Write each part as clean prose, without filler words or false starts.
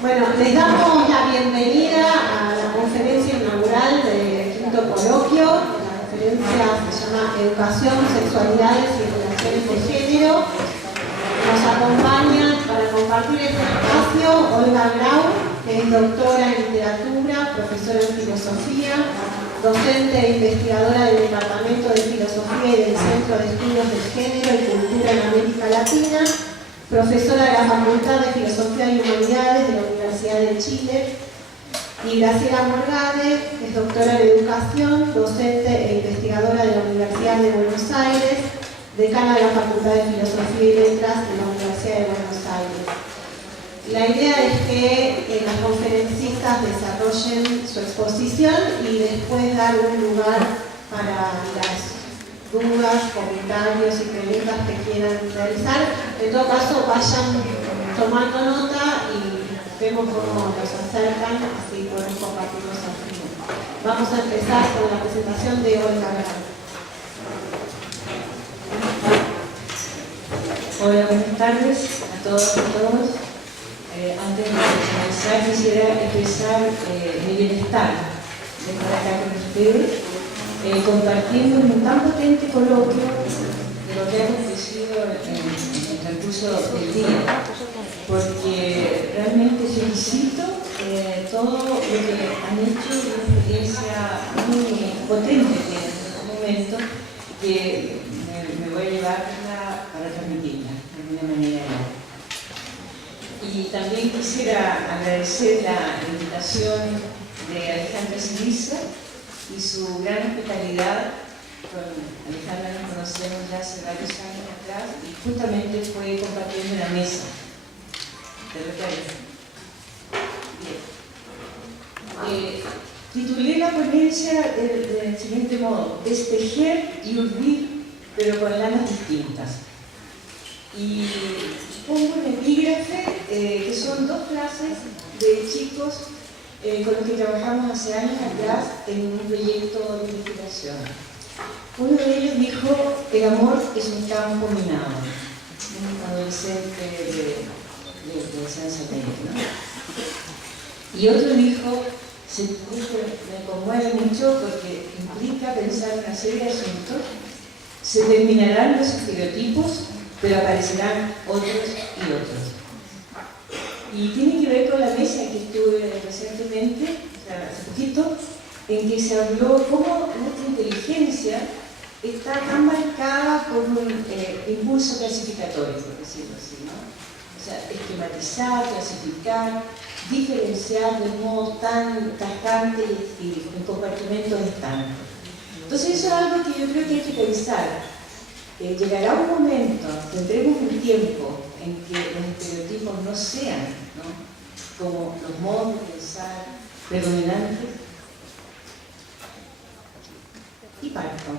Bueno, les damos la bienvenida a la conferencia inaugural del quinto coloquio. La conferencia se llama Educación, Sexualidades y Relaciones de Género. Nos acompañan para compartir este espacio Olga Grau, que es doctora en literatura, profesora en filosofía, docente e investigadora del Departamento de Filosofía y del Centro de Estudios del Género y Cultura en América Latina, profesora de la Facultad de Filosofía y Humanidades de la Universidad de Chile, y Graciela Morgade, que es doctora en Educación, docente e investigadora de la Universidad de Buenos Aires, decana de la Facultad de Filosofía y Letras de la Universidad de Buenos Aires. La idea es que las conferencistas desarrollen su exposición y después dar un lugar para las dudas, comentarios y preguntas que quieran realizar. En todo caso, vayan tomando nota y vemos cómo nos acercan, así podemos compartirnos al final. Vamos a empezar con la presentación de Olga Grau. Hola, buenas tardes a todos y a todos. Antes de comenzar, quisiera expresar mi bienestar de estar acá con ustedes, compartiendo un tan potente coloquio de lo que ha acontecido en el transcurso del día, porque realmente felicito todo lo que han hecho, una experiencia muy potente en este momento, que me voy a llevar para transmitirla de alguna manera. Y también quisiera agradecer la invitación de Alejandra Siliza y su gran hospitalidad. Con Alejandra nos conocemos ya hace varios años atrás y justamente fue compartiendo la mesa. ¿Te recuerdas? Bien. Titulé la ponencia del siguiente modo: Destejer y urdir, pero con lanas distintas. Y pongo un epígrafe que son dos frases de chicos con los que trabajamos hace años atrás en un proyecto de investigación. Uno de ellos dijo: el amor es un campo minado. Un adolescente de San Media, ¿no? Y otro dijo: me conmueve mucho porque implica pensar una serie de asuntos. Se terminarán los estereotipos, pero aparecerán otros y otros. Y tiene que ver con la mesa en que estuve recientemente, o sea, hace poquito, en que se habló cómo nuestra inteligencia está tan marcada por un impulso clasificatorio, por decirlo así, ¿no? O sea, esquematizar, clasificar, diferenciar de un modo tan tajante y en compartimentos estanques. Entonces eso es algo que yo creo que hay que pensar. Llegará un momento, tendremos un tiempo en que los estereotipos no sean, ¿no?, como los modos de pensar predominantes. Y parto.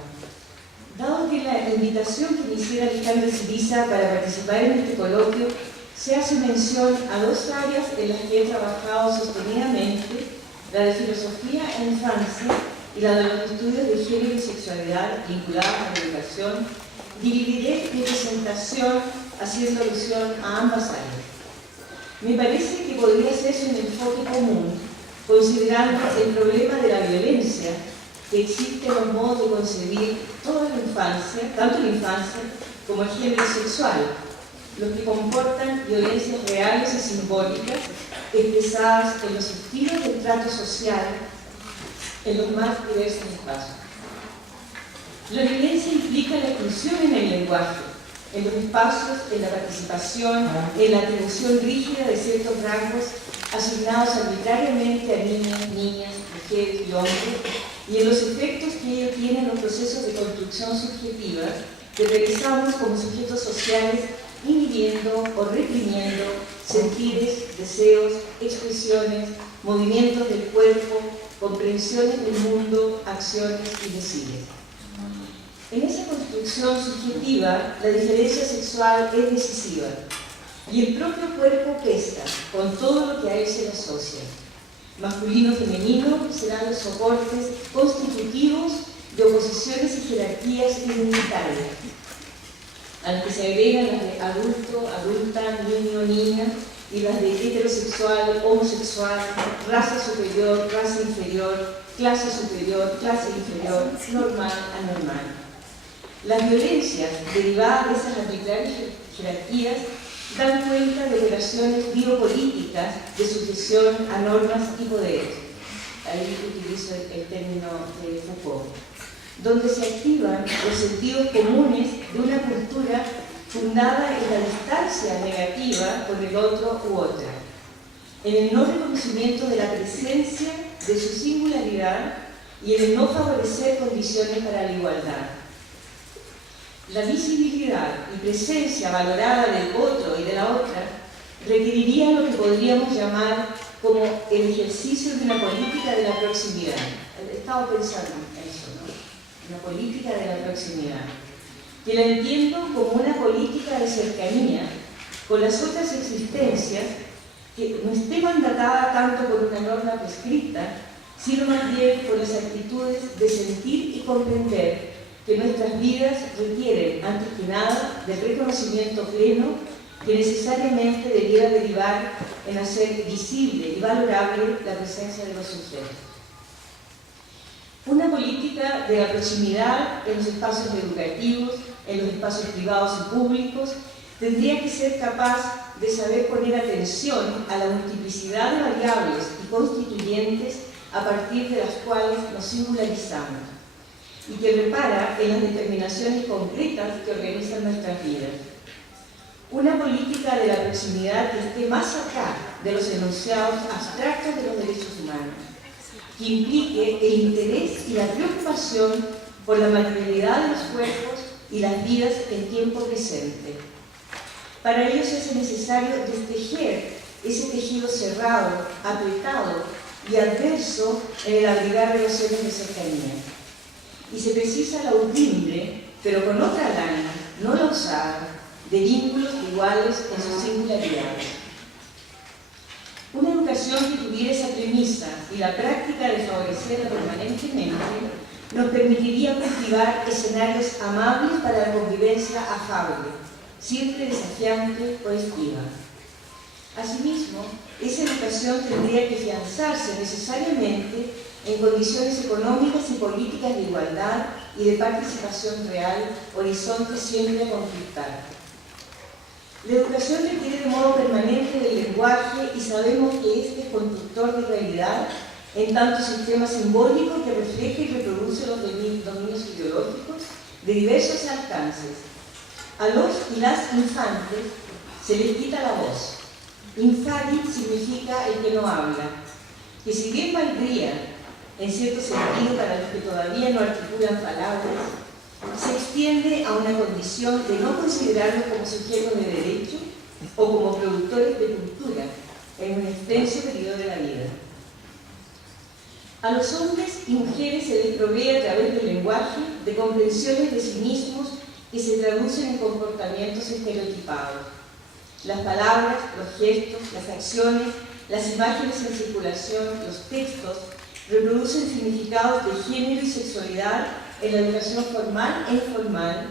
Dado que la invitación que me hiciera Alejandra Siliza para participar en este coloquio se hace mención a dos áreas en las que he trabajado sostenidamente, la de filosofía en Francia y la de los estudios de género y sexualidad vinculados a la educación, dividiré mi presentación haciendo alusión a ambas áreas. Me parece que podría hacerse un enfoque común, considerando el problema de la violencia que existe en los modos de concebir toda la infancia, tanto la infancia como el género sexual, los que comportan violencias reales y simbólicas expresadas en los estilos de trato social en los más diversos espacios. La violencia implica la exclusión en el lenguaje, en los espacios, en la participación, en la atribución rígida de ciertos rangos asignados arbitrariamente a niños, niñas, mujeres y hombres, y en los efectos que ello tiene en los procesos de construcción subjetiva que realizamos como sujetos sociales, inhibiendo o reprimiendo sentires, deseos, expresiones, movimientos del cuerpo, comprensiones del mundo, acciones y decisiones. En esa construcción subjetiva, la diferencia sexual es decisiva y el propio cuerpo pesa con todo lo que a él se le asocia. Masculino y femenino serán los soportes constitutivos de oposiciones y jerarquías identitarias, al que se agregan las de adulto, adulta, niño, niña, y las de heterosexual, homosexual, raza superior, raza inferior, clase superior, clase inferior, normal, anormal. Las violencias derivadas de esas arbitrarias jerarquías dan cuenta de relaciones biopolíticas de sucesión a normas y poderes. Ahí utilizo el término de Foucault, donde se activan los sentidos comunes de una cultura fundada en la distancia negativa con el otro u otra, en el no reconocimiento de la presencia de su singularidad y en el no favorecer condiciones para la igualdad. La visibilidad y presencia valorada del otro y de la otra requeriría lo que podríamos llamar como el ejercicio de una política de la proximidad. He estado pensando en eso, ¿no? Una política de la proximidad, que la entiendo como una política de cercanía con las otras existencias que no esté mandatada tanto por una norma prescrita, sino más bien por las actitudes de sentir y comprender que nuestras vidas requieren, antes que nada, del reconocimiento pleno que necesariamente debiera derivar en hacer visible y valorable la presencia de los sujetos. Una política de la proximidad en los espacios educativos, en los espacios privados y públicos, tendría que ser capaz de saber poner atención a la multiplicidad de variables y constituyentes a partir de las cuales nos singularizamos, y que repara en las determinaciones concretas que organizan nuestras vidas. Una política de la proximidad que esté más acá de los enunciados abstractos de los derechos humanos, que implique el interés y la preocupación por la materialidad de los cuerpos y las vidas en tiempo presente. Para ello se hace necesario destejer ese tejido cerrado, apretado y adverso en el abrigar relaciones de cercanía. Y se precisa la udimbre, pero con otra lana, no la usada, de vínculos iguales en sus singularidades. Una educación que tuviera esa premisa y la práctica de favorecerla permanentemente nos permitiría cultivar escenarios amables para la convivencia afable, siempre desafiante o esquiva. Asimismo, esa educación tendría que afianzarse necesariamente en condiciones económicas y políticas de igualdad y de participación real, horizonte siempre a conquistar. La educación requiere de modo permanente del lenguaje y sabemos que este es constructor de realidad en tanto sistema simbólico que refleja y reproduce los dominios ideológicos de diversos alcances. A los y las infantes se les quita la voz. Infari significa el que no habla, que si bien valdría en cierto sentido para los que todavía no articulan palabras, se extiende a una condición de no considerarlos como sujetos de derecho o como productores de cultura en un extenso periodo de la vida. A los hombres y mujeres se les provee a través del lenguaje de comprensiones de sí mismos que se traducen en comportamientos estereotipados. Las palabras, los gestos, las acciones, las imágenes en circulación, los textos, reproducen significados de género y sexualidad en la educación formal e informal,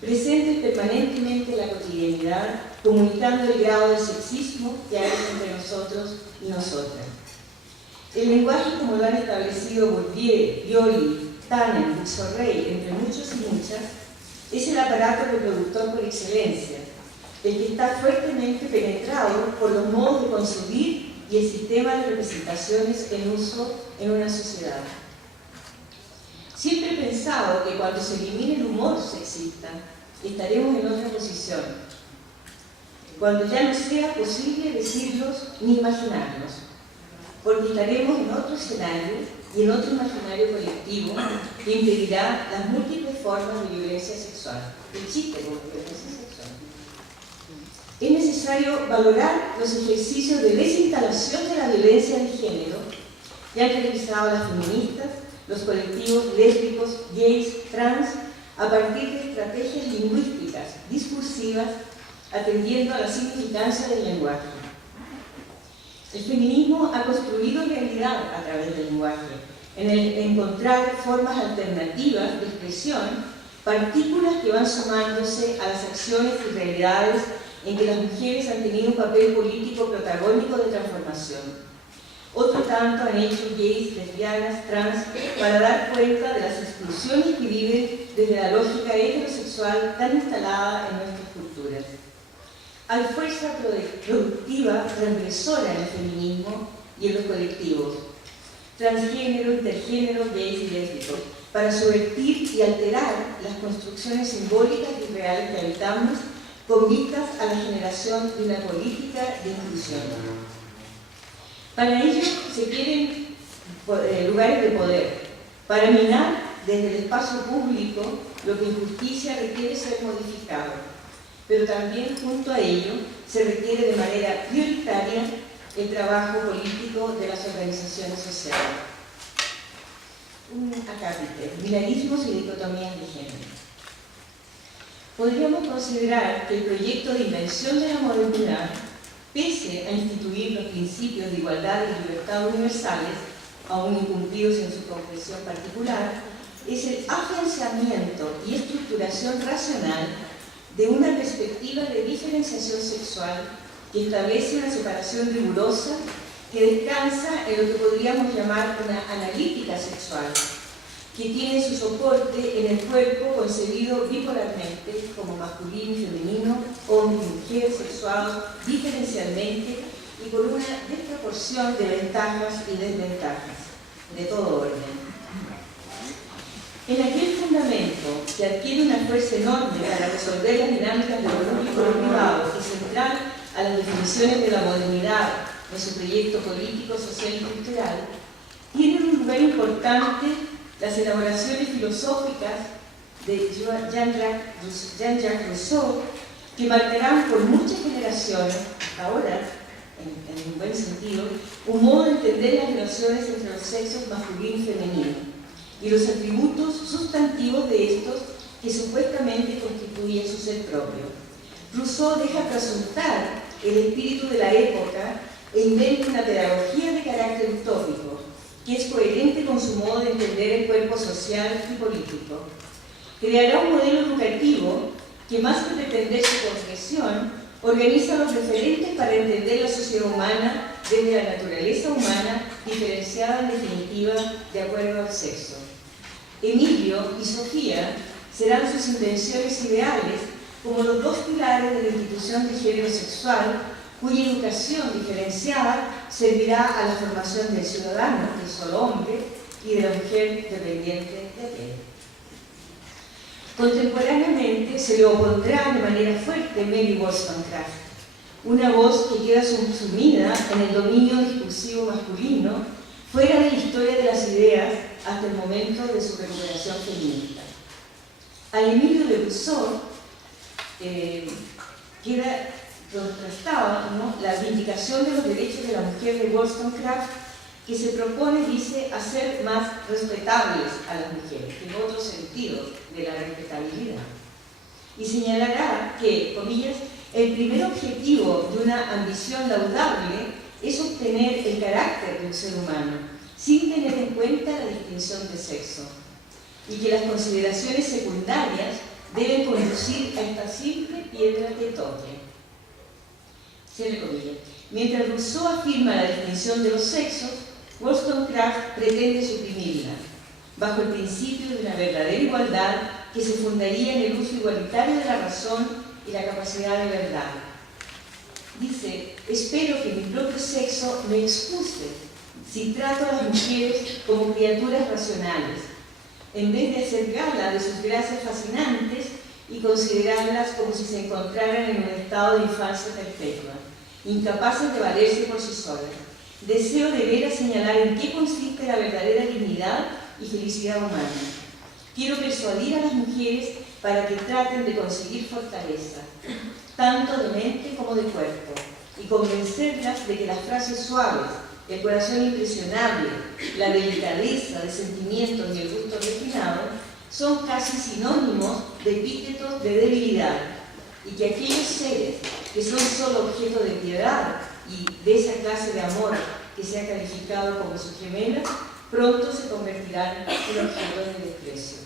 presentes permanentemente en la cotidianidad, comunicando el grado de sexismo que hay entre nosotros y nosotras. El lenguaje, como lo han establecido Bourdieu, Violi, Tannen, Buxorrey, entre muchos y muchas, es el aparato reproductor por excelencia, el que está fuertemente penetrado por los modos de concebir y el sistema de representaciones en uso en una sociedad. Siempre he pensado que cuando se elimine el humor sexista, estaremos en otra posición, cuando ya no sea posible decirlos ni imaginarlos, porque estaremos en otro escenario y en otro imaginario colectivo que impedirá las múltiples formas de violencia sexual, el chiste con violencia sexual. Es necesario valorar los ejercicios de desinstalación de la violencia de género que han realizado las feministas, los colectivos lésbicos, gays, trans, a partir de estrategias lingüísticas, discursivas, atendiendo a la significancia del lenguaje. El feminismo ha construido realidad a través del lenguaje, en el encontrar formas alternativas de expresión, partículas que van sumándose a las acciones y realidades en que las mujeres han tenido un papel político protagónico de transformación. Otro tanto han hecho gays, lesbianas, trans, para dar cuenta de las exclusiones que viven desde la lógica heterosexual tan instalada en nuestras culturas. Hay fuerza productiva transgresora en el feminismo y en los colectivos, transgénero, intergénero, gays y lésbicos, para subvertir y alterar las construcciones simbólicas y reales que habitamos con vistas a la generación de una política de inclusión. Para ello se quieren lugares de poder, para minar desde el espacio público lo que en justicia requiere ser modificado, pero también junto a ello se requiere de manera prioritaria el trabajo político de las organizaciones sociales. Un acápite, binarismos y dicotomías de género. Podríamos considerar que el proyecto de invención de la modernidad, pese a instituir los principios de igualdad y libertad universales, aún incumplidos en su concreción particular, es el afianzamiento y estructuración racional de una perspectiva de diferenciación sexual que establece una separación rigurosa que descansa en lo que podríamos llamar una analítica sexual, que tiene su soporte en el cuerpo concebido bipolarmente como masculino y femenino, hombre y mujer, sexuado diferencialmente y con una desproporción de ventajas y desventajas de todo orden. En aquel fundamento que adquiere una fuerza enorme para resolver las dinámicas de lo público y lo privado y central a las definiciones de la modernidad en su proyecto político, social y cultural, tienen un lugar importante las elaboraciones filosóficas de Jean-Jacques Rousseau, que marcarán por muchas generaciones, hasta ahora, en un buen sentido, un modo de entender las relaciones entre los sexos masculino y femenino, y los atributos sustantivos de estos que supuestamente constituyen su ser propio. Rousseau deja trasuntar el espíritu de la época e inventa una pedagogía de carácter utópico, que es coherente con su modo de entender el cuerpo social y político. Creará un modelo educativo que, más que pretender su concreción, organiza los referentes para entender la sociedad humana desde la naturaleza humana, diferenciada en definitiva de acuerdo al sexo. Emilio y Sofía serán sus invenciones ideales como los dos pilares de la institución de género sexual, cuya educación diferenciada servirá a la formación del ciudadano, del solo hombre, y de la mujer dependiente de aquel. Contemporáneamente se le opondrá de manera fuerte Mary Wollstonecraft, una voz que queda sumida en el dominio discursivo masculino, fuera de la historia de las ideas hasta el momento de su recuperación feminista. Al Emilio de Rousseau queda contrastada, ¿no?, la vindicación de los derechos de la mujer de Wollstonecraft, que se propone, dice, hacer más respetables a las mujeres, en otro sentido de la respetabilidad. Y señalará que, comillas, el primer objetivo de una ambición laudable es obtener el carácter de un ser humano, sin tener en cuenta la distinción de sexo, y que las consideraciones secundarias deben conducir a esta simple piedra de toque. Cierre comillas. Mientras Rousseau afirma la distinción de los sexos, Wollstonecraft pretende suprimirla, bajo el principio de una verdadera igualdad que se fundaría en el uso igualitario de la razón y la capacidad de verdad. Dice, espero que mi propio sexo me excuse si trato a las mujeres como criaturas racionales, en vez de hacer gala de sus gracias fascinantes y considerarlas como si se encontraran en un estado de infancia perpetua, incapaces de valerse por sí solas. Deseo de veras señalar en qué consiste la verdadera dignidad y felicidad humana. Quiero persuadir a las mujeres para que traten de conseguir fortaleza, tanto de mente como de cuerpo, y convencerlas de que las frases suaves, el corazón impresionable, la delicadeza de sentimientos y el gusto refinado son casi sinónimos de epítetos de debilidad, y que aquellos seres que son solo objeto de piedad y de esa clase de amor que se ha calificado como su gemela, pronto se convertirán en objeto de desprecio.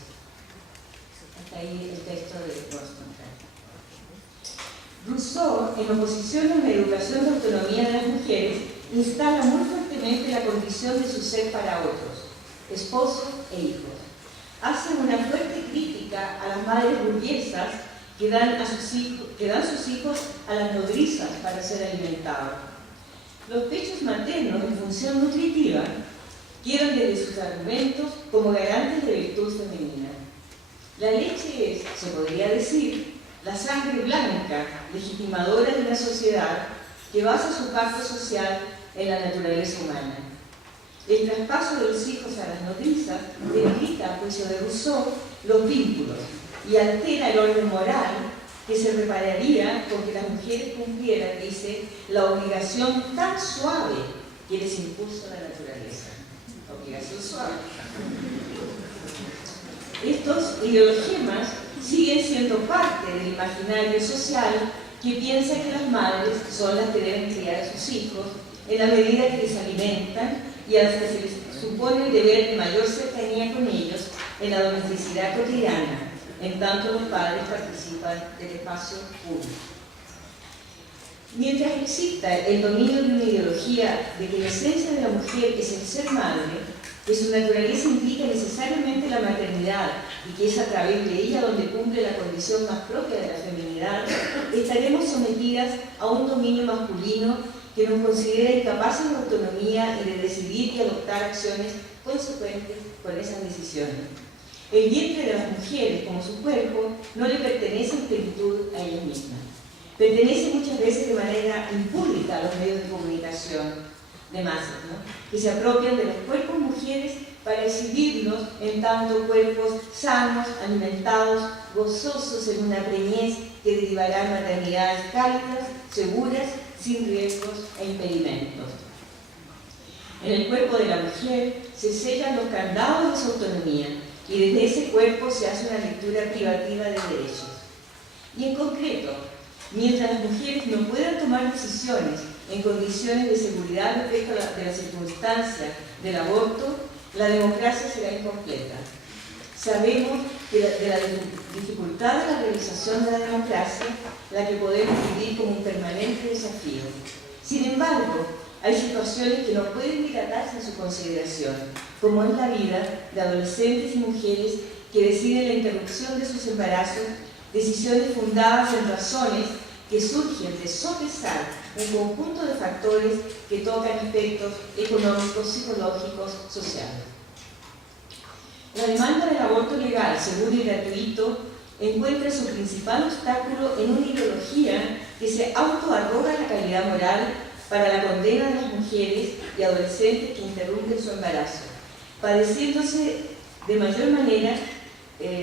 Hasta ahí el texto de Wollstonecraft. Rousseau, en oposición a una educación de autonomía de las mujeres, instala muy fuertemente la condición de su ser para otros, esposos e hijos. Hace una fuerte crítica a las madres burguesas que dan sus hijos a las nodrizas para ser alimentados. Los pechos maternos en función nutritiva quedan desde sus argumentos como garantes de virtud femenina. La leche es, se podría decir, la sangre blanca, legitimadora de una sociedad que basa su pacto social en la naturaleza humana. El traspaso de los hijos a las nodrizas debilita, a juicio de Rousseau, los vínculos y altera el orden moral que se repararía porque las mujeres cumplieran, dice, la obligación tan suave que les impuso la naturaleza. Obligación suave. Estos ideologemas siguen siendo parte del imaginario social que piensa que las madres son las que deben criar a sus hijos en la medida que les alimentan y a las que se les supone el deber de mayor cercanía con ellos en la domesticidad cotidiana, en tanto los padres participan del espacio público. Mientras exista el dominio de una ideología de que la esencia de la mujer es el ser madre, que su naturaleza implica necesariamente la maternidad y que es a través de ella donde cumple la condición más propia de la feminidad, estaremos sometidas a un dominio masculino que nos considera incapaces de autonomía y de decidir y adoptar acciones consecuentes con esas decisiones. El vientre de las mujeres, como su cuerpo, no le pertenece en plenitud a ellas mismas. Pertenece muchas veces de manera impúdica a los medios de comunicación de masas, ¿no?, que se apropian de los cuerpos mujeres para exhibirlos en tanto cuerpos sanos, alimentados, gozosos en una preñez que derivará en maternidades cálidas, seguras, sin riesgos e impedimentos. En el cuerpo de la mujer se sellan los candados de su autonomía y desde ese cuerpo se hace una lectura privativa de derechos. Y en concreto, mientras las mujeres no puedan tomar decisiones en condiciones de seguridad respecto de la circunstancia del aborto, la democracia será incompleta. Sabemos que de la dificultad de la realización de la democracia, la que podemos vivir como un permanente desafío. Sin embargo, hay situaciones que no pueden dilatarse en su consideración, como es la vida de adolescentes y mujeres que deciden la interrupción de sus embarazos, decisiones fundadas en razones que surgen de sopesar un conjunto de factores que tocan aspectos económicos, psicológicos, sociales. La demanda del aborto legal, seguro y gratuito encuentra su principal obstáculo en una ideología que se autoarroga la calidad moral para la condena de las mujeres y adolescentes que interrumpen su embarazo, padeciéndose de mayor manera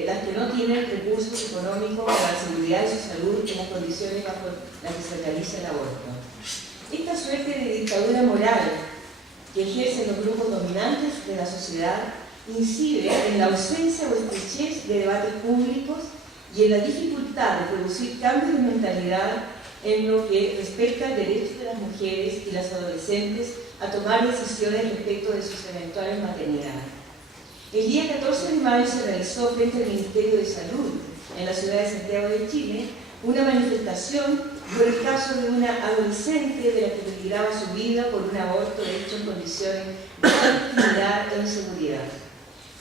las que no tienen recursos económicos para la seguridad de su salud en las condiciones bajo las que se realiza el aborto. Esta suerte de dictadura moral que ejercen los grupos dominantes de la sociedad incide en la ausencia o estrechez de debates públicos y en la dificultad de producir cambios de mentalidad en lo que respecta al derecho de las mujeres y las adolescentes a tomar decisiones respecto de sus eventuales maternidades. El día 14 de mayo se realizó frente al Ministerio de Salud en la ciudad de Santiago de Chile una manifestación por el caso de una adolescente de la que peligraba su vida por un aborto hecho en condiciones de intimidad e inseguridad.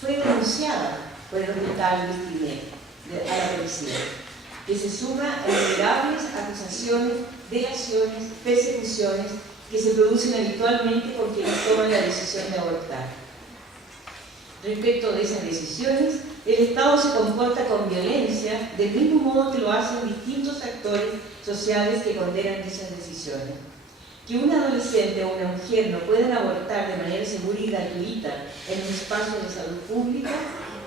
Fue denunciada por el hospital Luis Tiné a la policía, que se suma a innumerables acusaciones, delaciones, persecuciones que se producen habitualmente por quienes toman la decisión de abortar. Respecto de esas decisiones, el Estado se comporta con violencia del mismo modo que lo hacen distintos actores sociales que condenan dichas decisiones. Que un adolescente o una mujer no puedan abortar de manera segura y gratuita en un espacio de salud pública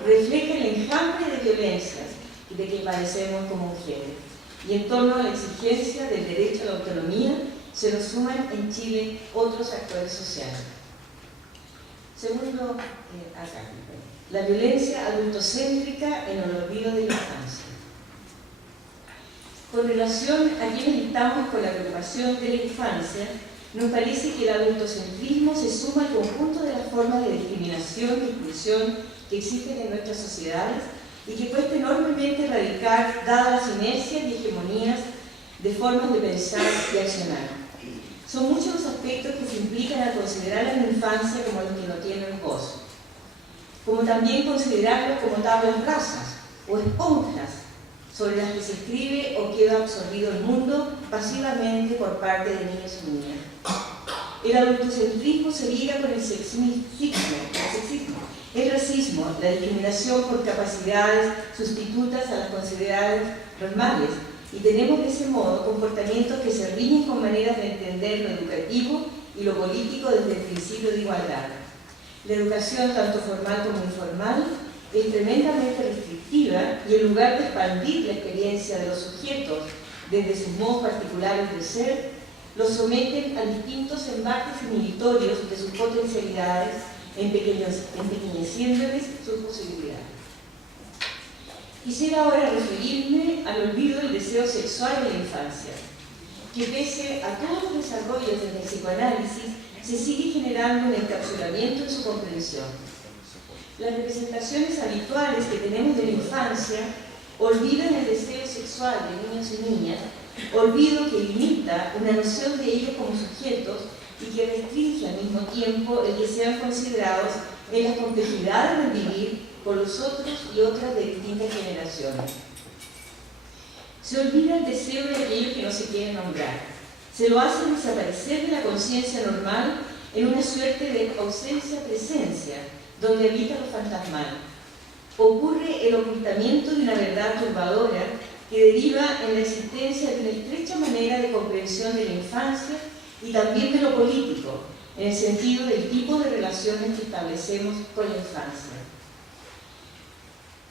refleja el enjambre de violencias de que padecemos como mujeres. Y en torno a la exigencia del derecho a la autonomía se nos suman en Chile otros actores sociales. Segundo, acá, la violencia adultocéntrica en el olvido de la infancia. Con relación a quienes estamos con la preocupación de la infancia, nos parece que el adultocentrismo se suma al conjunto de las formas de discriminación y exclusión que existen en nuestras sociedades y que cuesta enormemente erradicar dadas las inercias y hegemonías de formas de pensar y accionar. Son muchos los aspectos que se implican al considerar a la infancia como los que no tienen voz, como también considerarlos como tablas rasas o esponjas sobre las que se escribe o queda absorbido el mundo pasivamente por parte de niños y niñas. El adultocentrismo se liga con el sexismo, el racismo, la discriminación por capacidades sustitutas a las consideradas normales, y tenemos de ese modo comportamientos que se riñen con maneras de entender lo educativo y lo político desde el principio de igualdad. La educación, tanto formal como informal, es tremendamente restrictiva y en lugar de expandir la experiencia de los sujetos desde sus modos particulares de ser, los someten a distintos embates inhibitorios de sus potencialidades, empequeñeciéndoles sus posibilidades. Quisiera ahora referirme al olvido del deseo sexual en la infancia, que pese a todos los desarrollos desde el psicoanálisis, se sigue generando un encapsulamiento en su comprensión. Las representaciones habituales que tenemos de la infancia olvidan el deseo sexual de niños y niñas, olvido que limita una noción de ellos como sujetos y que restringe al mismo tiempo el que sean considerados en las complejidades del vivir con los otros y otras de distintas generaciones. Se olvida el deseo de aquellos que no se quieren nombrar. Se lo hace desaparecer de la conciencia normal en una suerte de ausencia-presencia, donde habita lo fantasmal. Ocurre el ocultamiento de una verdad turbadora que deriva en la existencia de una estrecha manera de comprensión de la infancia y también de lo político, en el sentido del tipo de relaciones que establecemos con la infancia.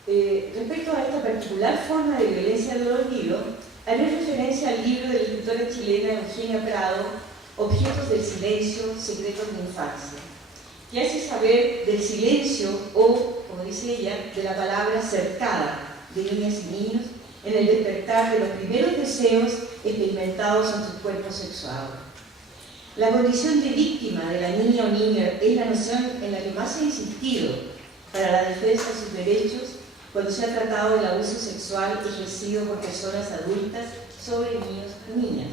Respecto a esta particular forma de violencia del olvido, haré referencia al libro de la escritora chilena Eugenia Prado, Objetos del silencio, secretos de infancia, que hace saber del silencio o, como dice ella, de la palabra cercada de niñas y niños en el despertar de los primeros deseos experimentados en su cuerpo sexual. La condición de víctima de la niña o niño es la noción en la que más se ha insistido para la defensa de sus derechos cuando se ha tratado del abuso sexual ejercido por personas adultas sobre niños y niñas,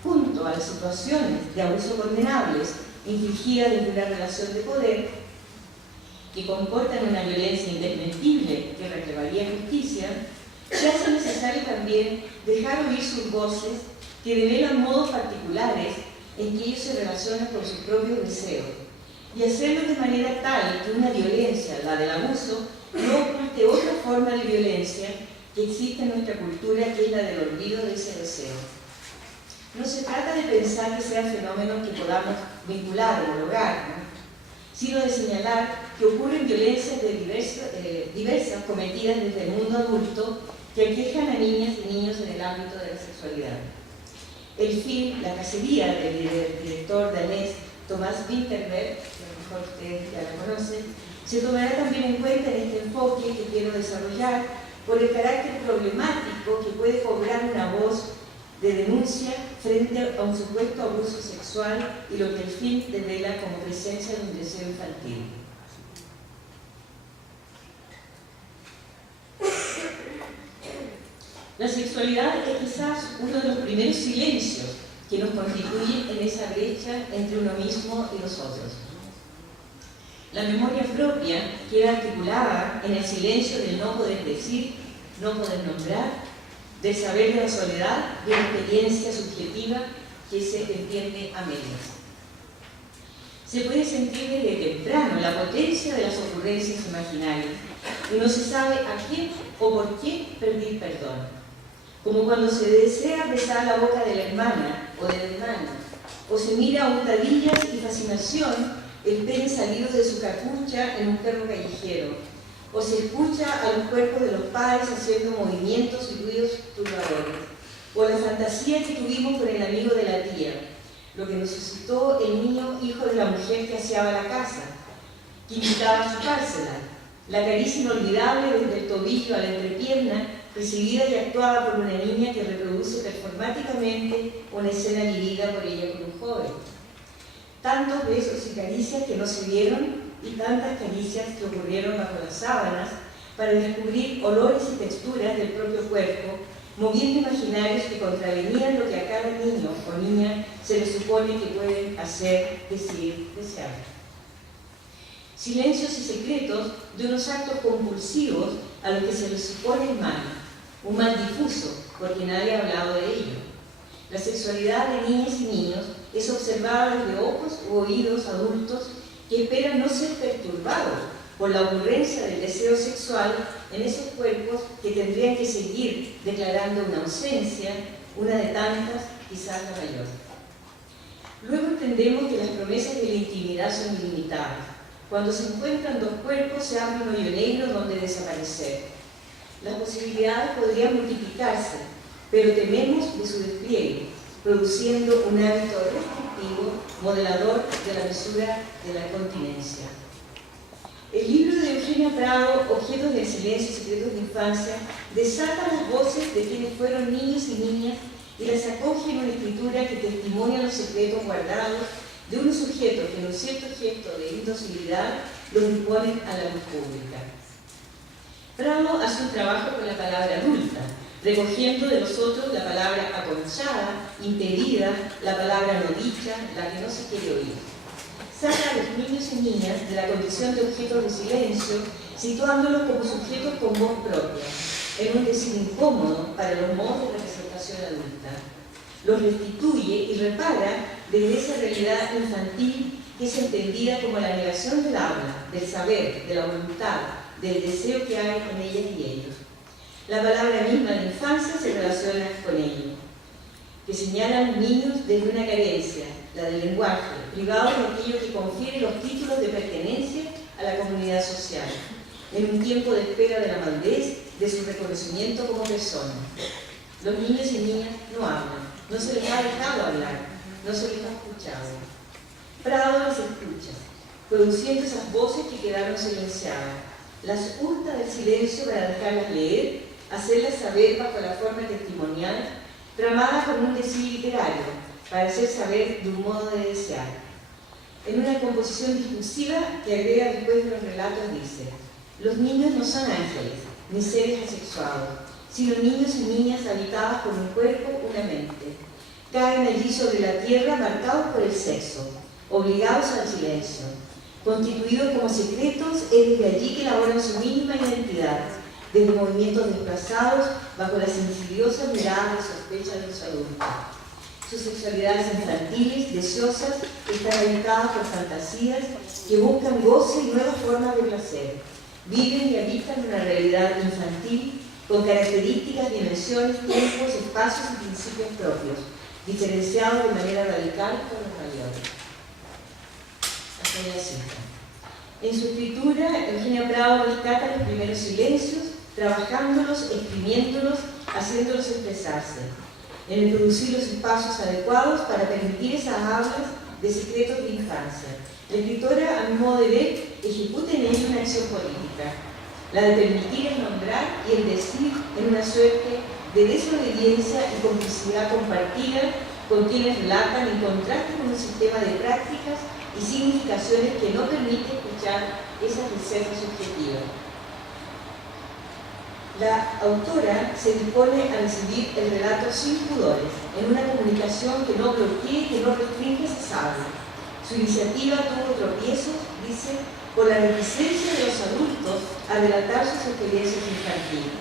junto a las situaciones de abuso condenables infligidas desde una relación de poder que comportan una violencia indesmentible que reclamaría justicia. Se hace necesario también dejar oír sus voces que revelan modos particulares en que ellos se relacionan con sus propios deseos y hacerlo de manera tal que una violencia, la del abuso, no oculte otra forma de violencia que existe en nuestra cultura, que es la del olvido de ese deseo. No se trata de pensar que sean fenómenos que podamos vincular o homologar, ¿no?, sino de señalar que ocurren violencias diversas cometidas desde el mundo adulto que aquejan a niñas y niños en el ámbito de la sexualidad. El film La cacería del director danés Thomas Vinterberg, que a lo mejor ustedes ya lo conocen, se tomará también en cuenta en este enfoque que quiero desarrollar por el carácter problemático que puede cobrar una voz de denuncia frente a un supuesto abuso sexual y lo que el film devela como presencia de un deseo infantil. La sexualidad es quizás uno de los primeros silencios que nos constituyen en esa brecha entre uno mismo y los otros. La memoria propia queda articulada en el silencio del no poder decir, no poder nombrar, del saber de la soledad, de la experiencia subjetiva que se entiende a medias. Se puede sentir desde temprano la potencia de las ocurrencias imaginarias y no se sabe a quién o por qué pedir perdón. Como cuando se desea besar la boca de la hermana o del hermano, o se mira a hurtadillas y fascinación el pene salido de su capucha en un perro callejero, o se escucha a los cuerpos de los padres haciendo movimientos y ruidos turbadores, o la fantasía que tuvimos con el amigo de la tía, lo que nos suscitó el niño hijo de la mujer que aseaba la casa, que invitaba a chupársela, la caricia inolvidable desde el tobillo a la entrepierna, recibida y actuada por una niña que reproduce performáticamente una escena vivida por ella con un joven. Tantos besos y caricias que no se dieron y tantas caricias que ocurrieron bajo las sábanas para descubrir olores y texturas del propio cuerpo moviendo imaginarios que contravenían lo que a cada niño o niña se le supone que pueden hacer, decir, desear. Silencios y secretos de unos actos compulsivos a los que se les supone el mal, un mal difuso, porque nadie ha hablado de ello. La sexualidad de niñas y niños es observada desde ojos u oídos adultos que esperan no ser perturbados por la ocurrencia del deseo sexual en esos cuerpos que tendrían que seguir declarando una ausencia, una de tantas, quizás la mayor. Luego entendemos que las promesas de la intimidad son ilimitadas. Cuando se encuentran dos cuerpos se abre un hoyo negro donde desaparecer. Las posibilidades podrían multiplicarse, pero tememos de su despliegue, produciendo un hábito restrictivo, modelador de la mesura de la continencia. El libro de Eugenia Prado, Objetos del silencio y secretos de infancia, desata las voces de quienes fueron niños y niñas y las acoge en una escritura que testimonia los secretos guardados de unos sujetos que en un cierto gesto de indocilidad los disponen a la luz pública. Prado hace un trabajo con la palabra adulta, recogiendo de los otros la palabra aconchada, impedida, la palabra no dicha, la que no se quiere oír. Saca a los niños y niñas de la condición de objetos de silencio, situándolos como sujetos con voz propia, en un decir incómodo para los modos de representación adulta. Los restituye y repara desde esa realidad infantil que es entendida como la negación del habla, del saber, de la voluntad, del deseo que hay en ellas y ellos. La palabra misma de infancia se relaciona con ello, que señala a los niños desde una carencia, la del lenguaje, privado de aquello que confiere los títulos de pertenencia a la comunidad social, en un tiempo de espera de la madurez, de su reconocimiento como persona. Los niños y niñas no hablan, no se les ha dejado hablar, no se les ha escuchado. Prado les escucha, produciendo esas voces que quedaron silenciadas, las hurta del silencio para dejarlas leer, hacerlas saber bajo la forma testimonial, tramada con un decir literario, para hacer saber de un modo de desear. En una composición discursiva que agrega después de los relatos dice: los niños no son ángeles, ni seres asexuados, sino niños y niñas habitadas por un cuerpo, una mente. Caen allí sobre la tierra marcados por el sexo, obligados al silencio. Constituidos como secretos, es desde allí que elaboran su mínima identidad, desde movimientos desplazados bajo las insidiosas miradas de sospecha de los adultos. Sus sexualidades infantiles, deseosas, están habitadas por fantasías que buscan goce y nuevas formas de placer. Viven y habitan una realidad infantil con características, dimensiones, tiempos, espacios y principios propios, diferenciados de manera radical por los mayores. Hasta ahí la cita. En su escritura, Eugenia Prado rescata los primeros silencios, trabajándolos, exprimiéndolos, haciéndolos expresarse, en el producir los espacios adecuados para permitir esas hablas de secretos de infancia. La escritora, a mi modo de ver, ejecuta en ella una acción política, la de permitir el nombrar y el decir en una suerte de desobediencia y complicidad compartida con quienes relatan en contraste con un sistema de prácticas y significaciones que no permite escuchar esas reservas subjetivas. La autora se dispone a recibir el relato sin pudores, en una comunicación que no bloquee, que no restringe ese saber. Su iniciativa tuvo tropiezos, dice, por la reticencia de los adultos a relatar sus experiencias infantiles,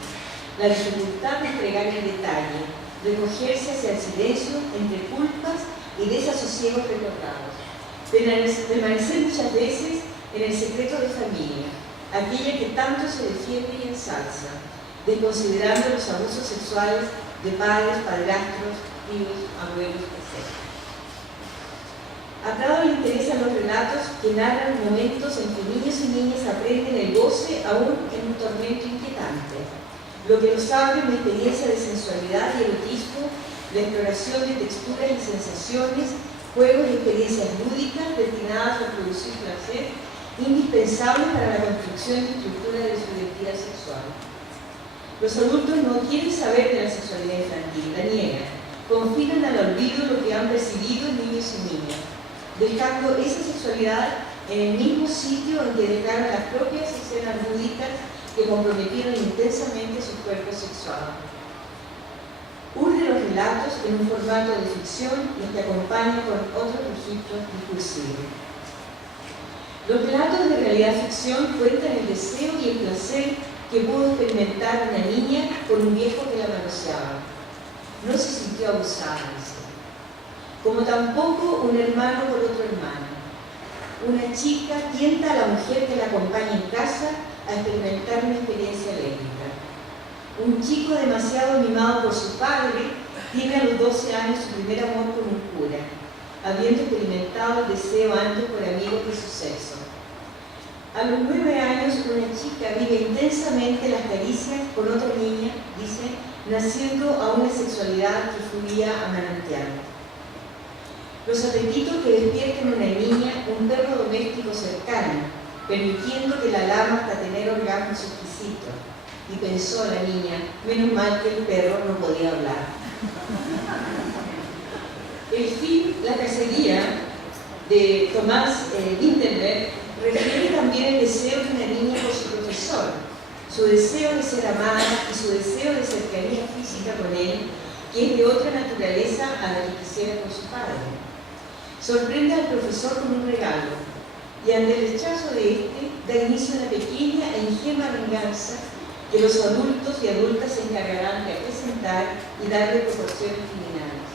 la dificultad de entregar el detalle, recogerse hacia el silencio entre culpas y desasosiegos recordados, permanecer muchas veces en el secreto de familia, aquella que tanto se defiende y ensalza, desconsiderando los abusos sexuales de padres, padrastros, tíos, abuelos, etc. A Prado le interesan los relatos que narran momentos en que niños y niñas aprenden el goce aún en un tormento inquietante, lo que nos abre una experiencia de sensualidad y erotismo, la exploración de texturas y sensaciones, juegos y experiencias lúdicas destinadas a producir placer, indispensables para la construcción y estructura de su identidad sexual. Los adultos no quieren saber de la sexualidad infantil, la niegan, confinan al olvido lo que han percibido niños y niñas, dejando esa sexualidad en el mismo sitio en que dejaron las propias escenas lúdicas que comprometieron intensamente sus cuerpos sexuales. relatos en un formato de ficción y que acompaña con otros registros discursivos. Los relatos de realidad ficción cuentan el deseo y el placer que pudo experimentar una niña por un viejo que la manoseaba. No se sintió abusada, como tampoco un hermano por otro hermano. Una chica tienta a la mujer que la acompaña en casa a experimentar una experiencia lésbica. Un chico demasiado mimado por su padre tiene a los 12 años su primer amor con un cura, habiendo experimentado el deseo antes por amigos de su sexo. A los 9 años, una chica vive intensamente las caricias con otra niña, dice, naciendo a una sexualidad que fluía a manantial. Los apetitos que despierta en una niña un perro doméstico cercano, permitiendo que la lama hasta tener orgasmos exquisitos. Y pensó la niña, menos mal que el perro no podía hablar. El film La cacería de Tomás Vinterberg refiere también el deseo de una niña por su profesor, su deseo de ser amada y su deseo de cercanía física con él, que es de otra naturaleza a la que quisiera con su padre. Sorprende al profesor con un regalo y ante el rechazo de este da inicio a una pequeña e ingenua venganza que los adultos y adultas se encargarán de presentar y darle proporciones criminales.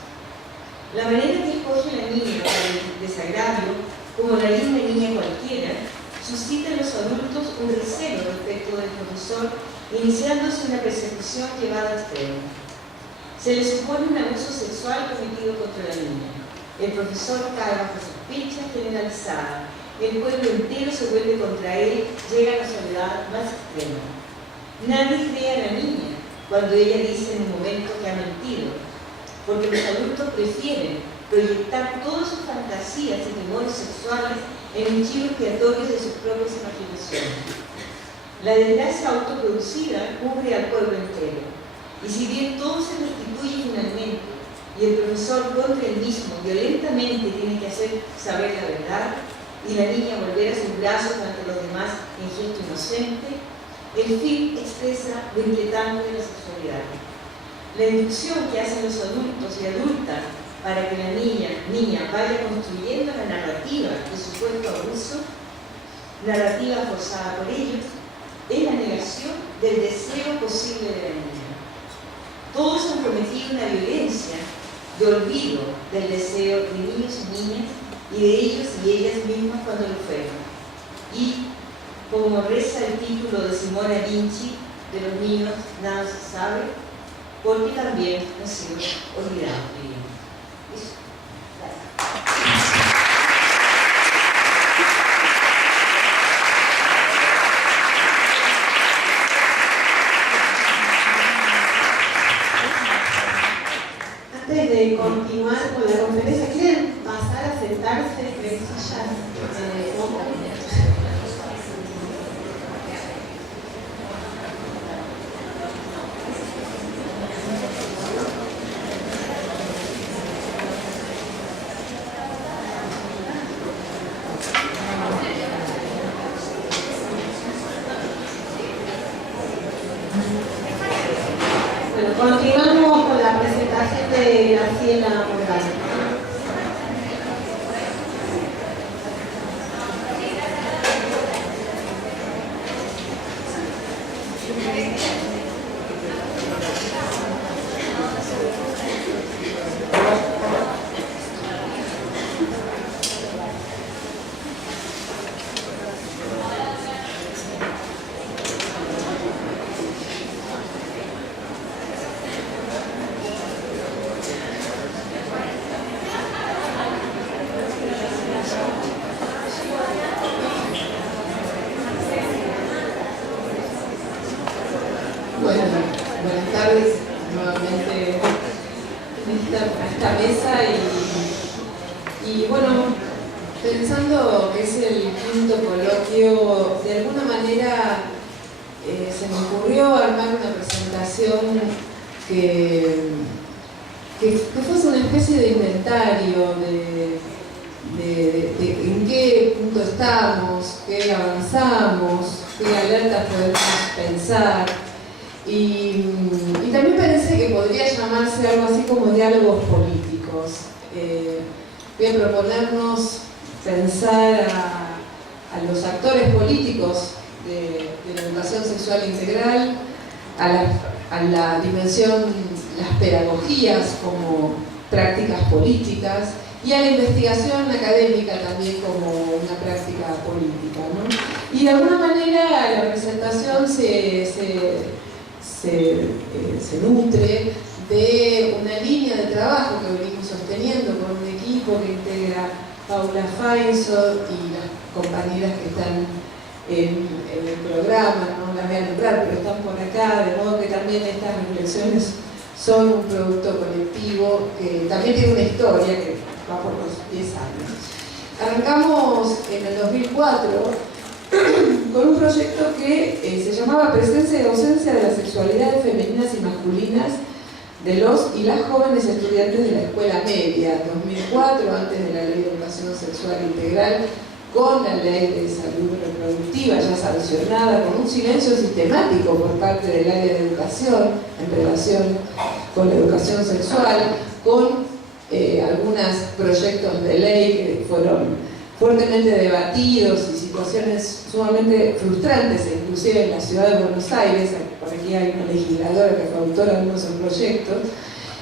La manera que escoge la niña para el desagravio, como la de una niña cualquiera, suscita en los adultos un recelo respecto del profesor, iniciándose una persecución llevada a extremo. Se le supone un abuso sexual cometido contra la niña. El profesor cae bajo sospecha generalizada. El pueblo entero se vuelve contra él, llega a la soledad más extrema. Nadie cree a la niña cuando ella dice en un momento que ha mentido, porque los adultos prefieren proyectar todas sus fantasías y temores sexuales en un chivo expiatorio de sus propias imaginaciones. La desgracia autoproducida cubre al pueblo entero, y si bien todo se restituye finalmente, y el profesor contra él mismo violentamente tiene que hacer saber la verdad, y la niña volver a sus brazos ante los demás en gesto inocente, el film expresa lo inquietante de la sexualidad. La inducción que hacen los adultos y adultas para que la niña vaya construyendo la narrativa de supuesto abuso, narrativa forzada por ellos, es la negación del deseo posible de la niña. Todos han cometido una violencia de olvido del deseo de niños y niñas y de ellos y ellas mismas cuando lo fueron. Y, como reza el título de Simone Vinci, de los niños nada se sabe, porque también han sido olvidados. Antes de continuar con la conferencia, ¿quieren pasar a sentarse en sillas? Bueno, continuamos con la presentación de Graciela Morales. Buenas tardes nuevamente a esta mesa y bueno, pensando que es el quinto coloquio, de alguna manera se me ocurrió armar una presentación que fuese una especie de inventario de en qué punto estamos, qué avanzamos, qué alertas podemos pensar. Y también pensé que podría llamarse algo así como diálogos políticos. Voy a proponernos pensar a los actores políticos de la educación sexual integral, a la dimensión, las pedagogías como prácticas políticas, y a la investigación académica también como una práctica política, ¿no? Y de alguna manera la presentación se nutre de una línea de trabajo que venimos sosteniendo con un equipo que integra Paula Feinsohn y las compañeras que están en el programa, no las voy a nombrar, pero están por acá, de modo que también estas reflexiones son un producto colectivo que también tiene una historia que va por los 10 años. Arrancamos en el 2004 con un proyecto que se llamaba Presencia y ausencia de las sexualidades femeninas y masculinas de los y las jóvenes estudiantes de la escuela media, 2004, antes de la Ley de Educación Sexual Integral, con la Ley de Salud Reproductiva ya sancionada, con un silencio sistemático por parte del área de educación en relación con la educación sexual, con algunos proyectos de ley que fueron fuertemente debatidos y situaciones sumamente frustrantes, inclusive en la ciudad de Buenos Aires. Por aquí hay una legisladora que fue autora de algunos de esos proyectos.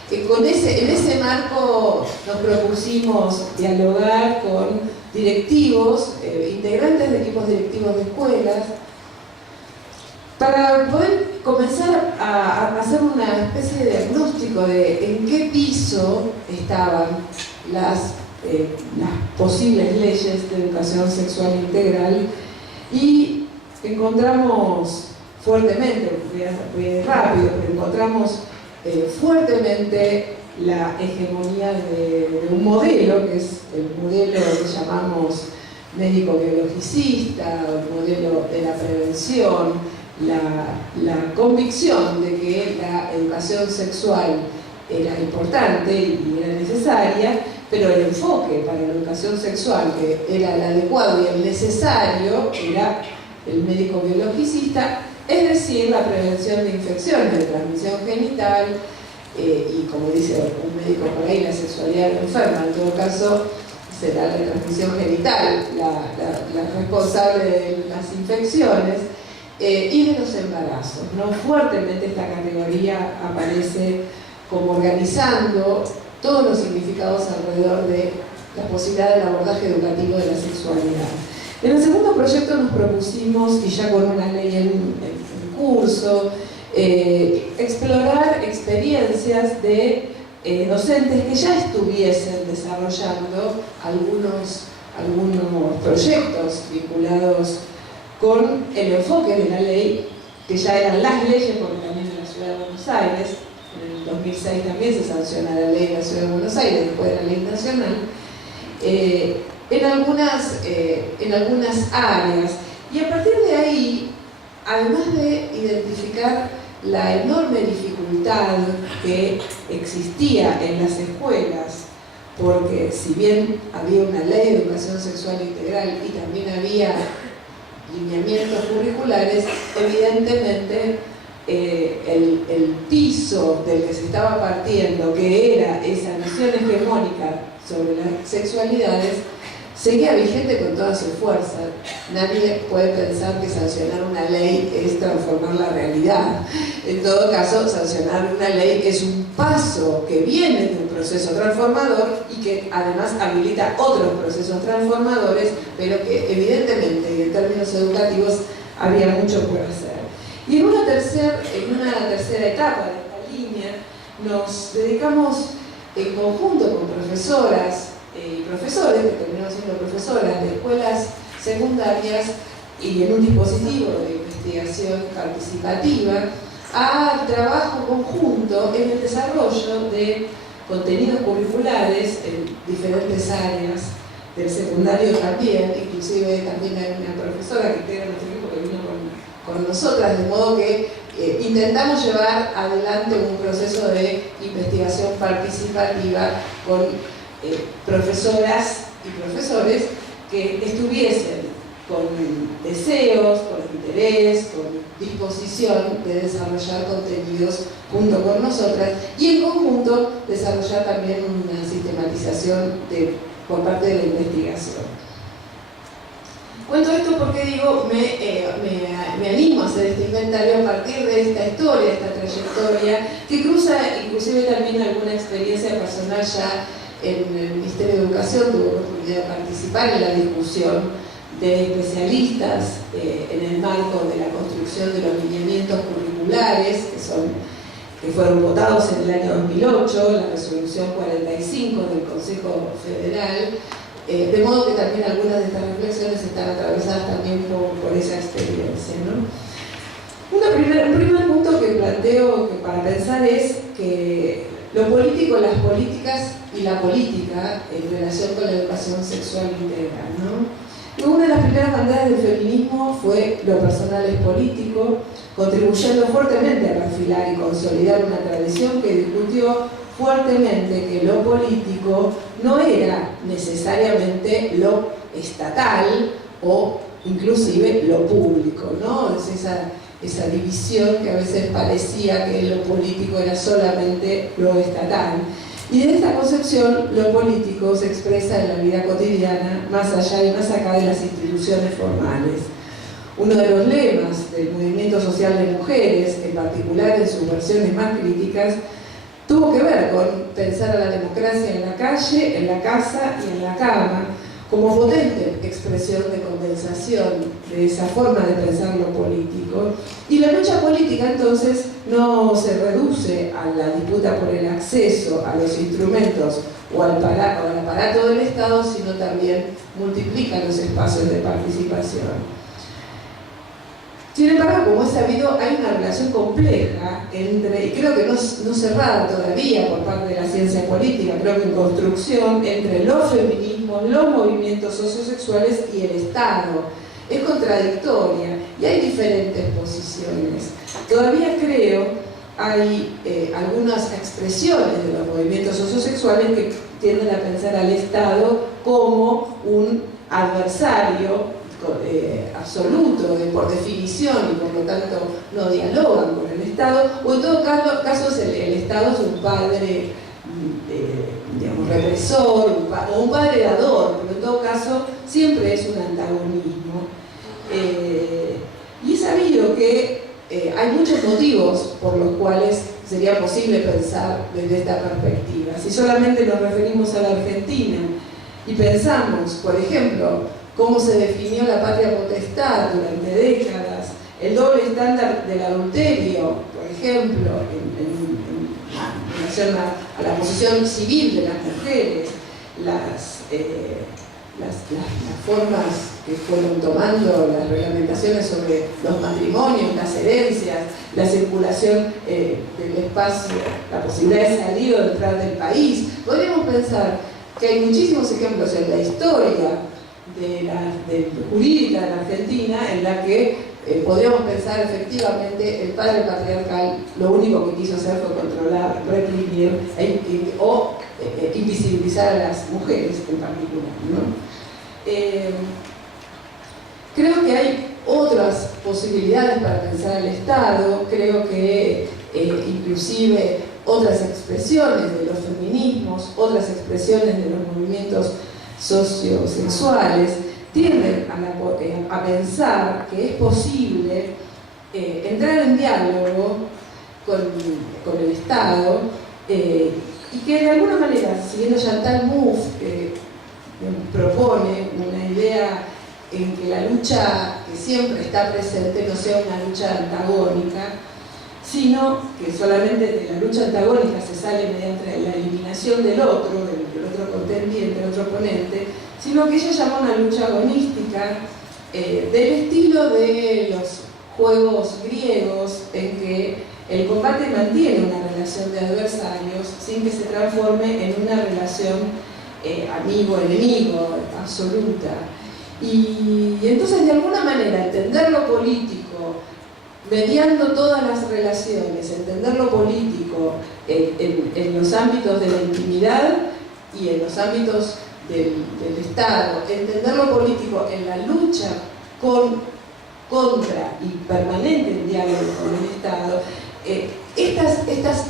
En ese marco nos propusimos dialogar con directivos, integrantes de equipos directivos de escuelas, para poder comenzar a hacer una especie de diagnóstico de en qué piso estaban las posibles leyes de educación sexual integral, y encontramos fuertemente, voy a ir rápido, pero encontramos fuertemente la hegemonía de un modelo, que es el modelo que llamamos médico-biologicista, el modelo de la prevención, la convicción de que la educación sexual era importante y era necesaria, pero el enfoque para la educación sexual, que era el adecuado y el necesario, era el médico-biologicista, es decir, la prevención de infecciones de transmisión genital, y como dice un médico por ahí, la sexualidad enferma, en todo caso será la transmisión genital la responsable de las infecciones, y de los embarazos, ¿no? Fuertemente esta categoría aparece como organizando todos los significados alrededor de la posibilidad del abordaje educativo de la sexualidad. En el segundo proyecto nos propusimos, y ya con una ley en curso, explorar experiencias de docentes que ya estuviesen desarrollando algunos proyectos vinculados con el enfoque de la ley, que ya eran las leyes, porque también en la Ciudad de Buenos Aires, en el 2006 también se sanciona la ley de la Ciudad de Buenos Aires, después de la ley nacional, en algunas áreas. Y a partir de ahí, además de identificar la enorme dificultad que existía en las escuelas, porque si bien había una ley de educación sexual integral y también había lineamientos curriculares, evidentemente el piso del que se estaba partiendo, que era esa visión hegemónica sobre las sexualidades, seguía vigente con toda su fuerza. Nadie puede pensar que sancionar una ley es transformar la realidad. En todo caso, sancionar una ley es un paso que viene de un proceso transformador y que además habilita otros procesos transformadores, pero que evidentemente, y en términos educativos, había mucho por hacer. Y en una tercera etapa de esta línea, nos dedicamos en conjunto con profesoras y profesores, que terminaron siendo profesoras de escuelas secundarias y en un dispositivo de investigación participativa, a trabajo conjunto en el desarrollo de contenidos curriculares en diferentes áreas del secundario también. Inclusive también hay una profesora que integra nuestro equipo que vino con nosotras, de modo que intentamos llevar adelante un proceso de investigación participativa con profesoras y profesores que estuviesen con deseos, con interés, con disposición de desarrollar contenidos junto con nosotras y en conjunto desarrollar también una sistematización por parte de la investigación. Cuento esto porque digo, me animo a hacer este inventario a partir de esta historia, esta trayectoria, que cruza inclusive también alguna experiencia personal ya en el Ministerio de Educación. Tuve la oportunidad de participar en la discusión de especialistas en el marco de la construcción de los lineamientos curriculares que fueron votados en el año 2008, la resolución 45 del Consejo Federal, de modo que también algunas de estas reflexiones están atravesadas también por esa experiencia, ¿no? Un primer punto que planteo para pensar es que lo político, las políticas y la política en relación con la educación sexual integral, ¿no? Una de las primeras banderas del feminismo fue lo personal es político, contribuyendo fuertemente a perfilar y consolidar una tradición que discutió fuertemente que lo político no era necesariamente lo estatal o inclusive lo público, ¿no? Es esa división que a veces parecía que lo político era solamente lo estatal. Y de esta concepción, lo político se expresa en la vida cotidiana, más allá y más acá de las instituciones formales. Uno de los lemas del movimiento social de mujeres, en particular en sus versiones más críticas, tuvo que ver con pensar a la democracia en la calle, en la casa y en la cama, como potente expresión de condensación de esa forma de pensar lo político. Y la lucha política entonces no se reduce a la disputa por el acceso a los instrumentos o al aparato del Estado, sino también multiplica los espacios de participación. Sin embargo, como es sabido, hay una relación compleja entre, y creo que no cerrada todavía por parte de la ciencia política, creo que en construcción, entre los feminismos, los movimientos sociosexuales y el Estado. Es contradictoria y hay diferentes posiciones. Todavía creo hay algunas expresiones de los movimientos sociosexuales que tienden a pensar al Estado como un adversario absoluto, por definición, y por lo tanto no dialogan con el Estado, o en todo caso el Estado es un padre digamos, represor o un padre dador, pero en todo caso siempre es un antagonismo. Y es sabido que hay muchos motivos por los cuales sería posible pensar desde esta perspectiva. Si solamente nos referimos a la Argentina y pensamos, por ejemplo, cómo se definió la patria potestad durante décadas, el doble estándar del adulterio, por ejemplo, en relación a la posición civil de las mujeres, las formas que fueron tomando las reglamentaciones sobre los matrimonios, las herencias, la circulación del espacio, la posibilidad de salir o de entrar del país. Podríamos pensar que hay muchísimos ejemplos en la historia jurídica de la Argentina en la que podríamos pensar efectivamente el padre patriarcal lo único que quiso hacer fue controlar, reprimir o invisibilizar a las mujeres en particular, ¿no? Creo que hay otras posibilidades para pensar el Estado, creo que inclusive otras expresiones de los feminismos, otras expresiones de los movimientos sociosexuales tienden a pensar que es posible entrar en diálogo con el Estado y que de alguna manera, siguiendo Chantal Mouffe, propone una idea en que la lucha que siempre está presente no sea una lucha antagónica, sino que solamente de la lucha antagónica se sale mediante la eliminación del otro contendiente, del otro oponente, sino que ella llama una lucha agonística del estilo de los juegos griegos en que el combate mantiene una relación de adversarios sin que se transforme en una relación amigo-enemigo absoluta. Y entonces de alguna manera entender lo político mediando todas las relaciones, entender lo político en los ámbitos de la intimidad y en los ámbitos del Estado, entender lo político en la lucha contra y permanente en diálogo con el Estado,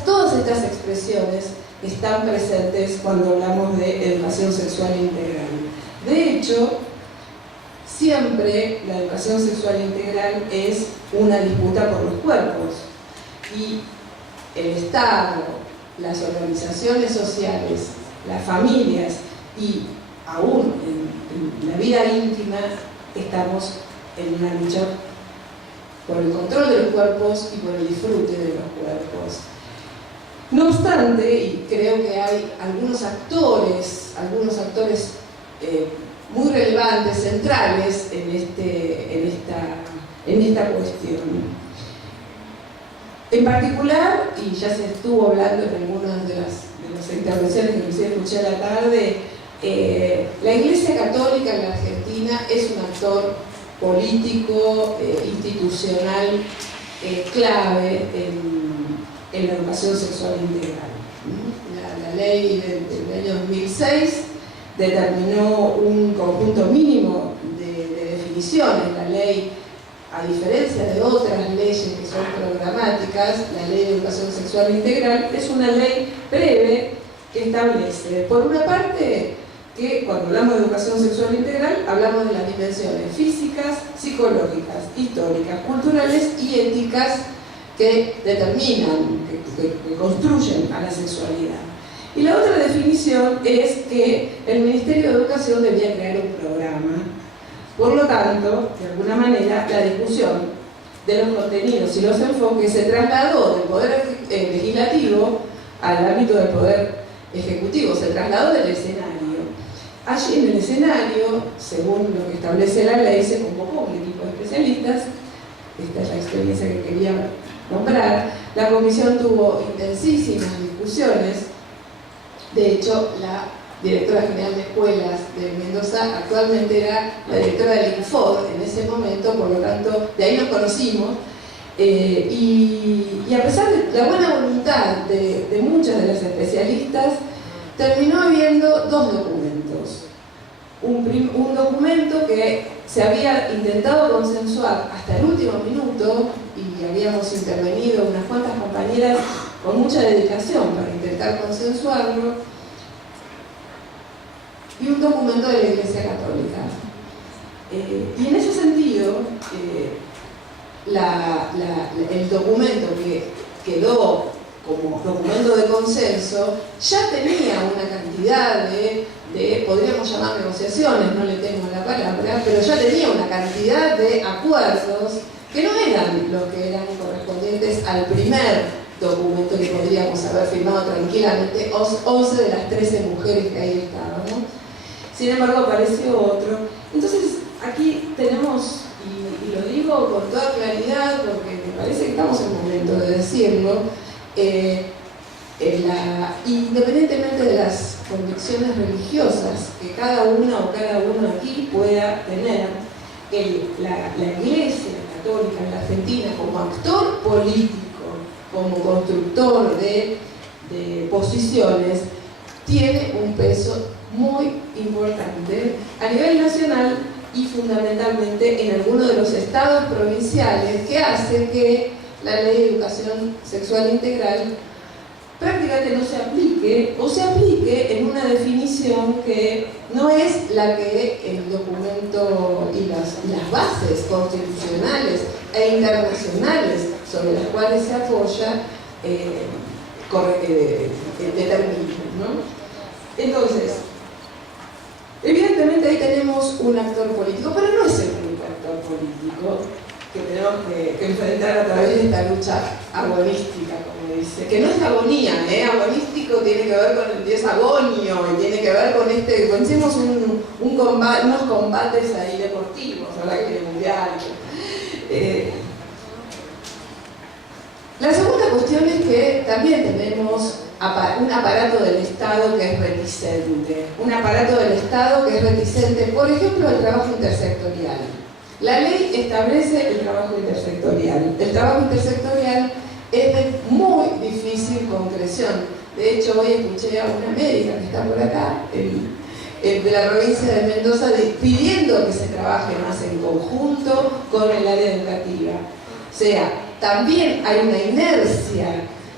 todas estas expresiones están presentes cuando hablamos de educación sexual integral. De hecho, siempre la educación sexual integral es una disputa por los cuerpos, y el Estado, las organizaciones sociales, las familias y aún en la vida íntima estamos en una lucha por el control de los cuerpos y por el disfrute de los cuerpos. No obstante, y creo que hay algunos actores muy relevantes, centrales en esta cuestión. En particular, y ya se estuvo hablando en algunas de las intervenciones que recién escuché a la tarde, la Iglesia Católica en la Argentina es un actor político, institucional, clave en la educación sexual integral. La ley del año 2006 determinó un conjunto mínimo de definiciones. La ley, a diferencia de otras leyes que son programáticas, la Ley de Educación Sexual Integral es una ley breve que establece, por una parte, que cuando hablamos de educación sexual integral hablamos de las dimensiones físicas, psicológicas, históricas, culturales y éticas que determinan, que construyen a la sexualidad. Y la otra definición es que el Ministerio de Educación debía crear un programa. Por lo tanto, de alguna manera, la discusión de los contenidos y los enfoques se trasladó del poder legislativo al ámbito del poder ejecutivo, se trasladó del escenario. Allí en el escenario, según lo que establece la ley, se convocó un equipo de especialistas. Esta es la experiencia que quería nombrar. La comisión tuvo intensísimas discusiones. De hecho, la directora general de escuelas de Mendoza actualmente era la directora del Infod en ese momento, por lo tanto, de ahí nos conocimos. Y a pesar de la buena voluntad de muchas de las especialistas, terminó habiendo dos documentos. Un documento que se había intentado consensuar hasta el último minuto, y habíamos intervenido unas cuantas compañeras con mucha dedicación para intentar consensuarlo, y un documento de la Iglesia Católica. Y en ese sentido, el documento que quedó como documento de consenso ya tenía una cantidad de podríamos llamar negociaciones, no le tengo la palabra, pero ya tenía una cantidad de acuerdos que no eran los que eran correspondientes al primer documento que podríamos haber firmado tranquilamente 11 de las 13 mujeres que ahí estaban, ¿no? Sin embargo, apareció otro. Entonces, aquí tenemos, y lo digo con toda claridad porque me parece que estamos en el momento de decirlo, independientemente de las convicciones religiosas que cada una o cada uno aquí pueda tener, la Iglesia Católica en la Argentina como actor político, como constructor de posiciones, tiene un peso muy importante a nivel nacional y fundamentalmente en algunos de los estados provinciales, que hace que la Ley de Educación Sexual Integral prácticamente no se aplique, o se aplique en una definición que no es la que el documento y las bases constitucionales e internacionales sobre las cuales se apoya determinan, ¿no? Entonces, evidentemente ahí tenemos un actor político, pero no es el único actor político que tenemos que enfrentar a través de esta lucha agonística, como dice, que no es agonía, agonístico tiene que ver con el dios agonio, y tiene que ver con pensemos unos combates ahí deportivos, ahora que es mundial. La segunda cuestión es que también tenemos un aparato del Estado que es reticente. Un aparato del Estado que es reticente, por ejemplo, al trabajo intersectorial. La ley establece el trabajo intersectorial. El trabajo intersectorial es de muy difícil concreción. De hecho, hoy escuché a una médica que está por acá, de la provincia de Mendoza pidiendo que se trabaje más en conjunto con el área educativa. O sea, también hay una inercia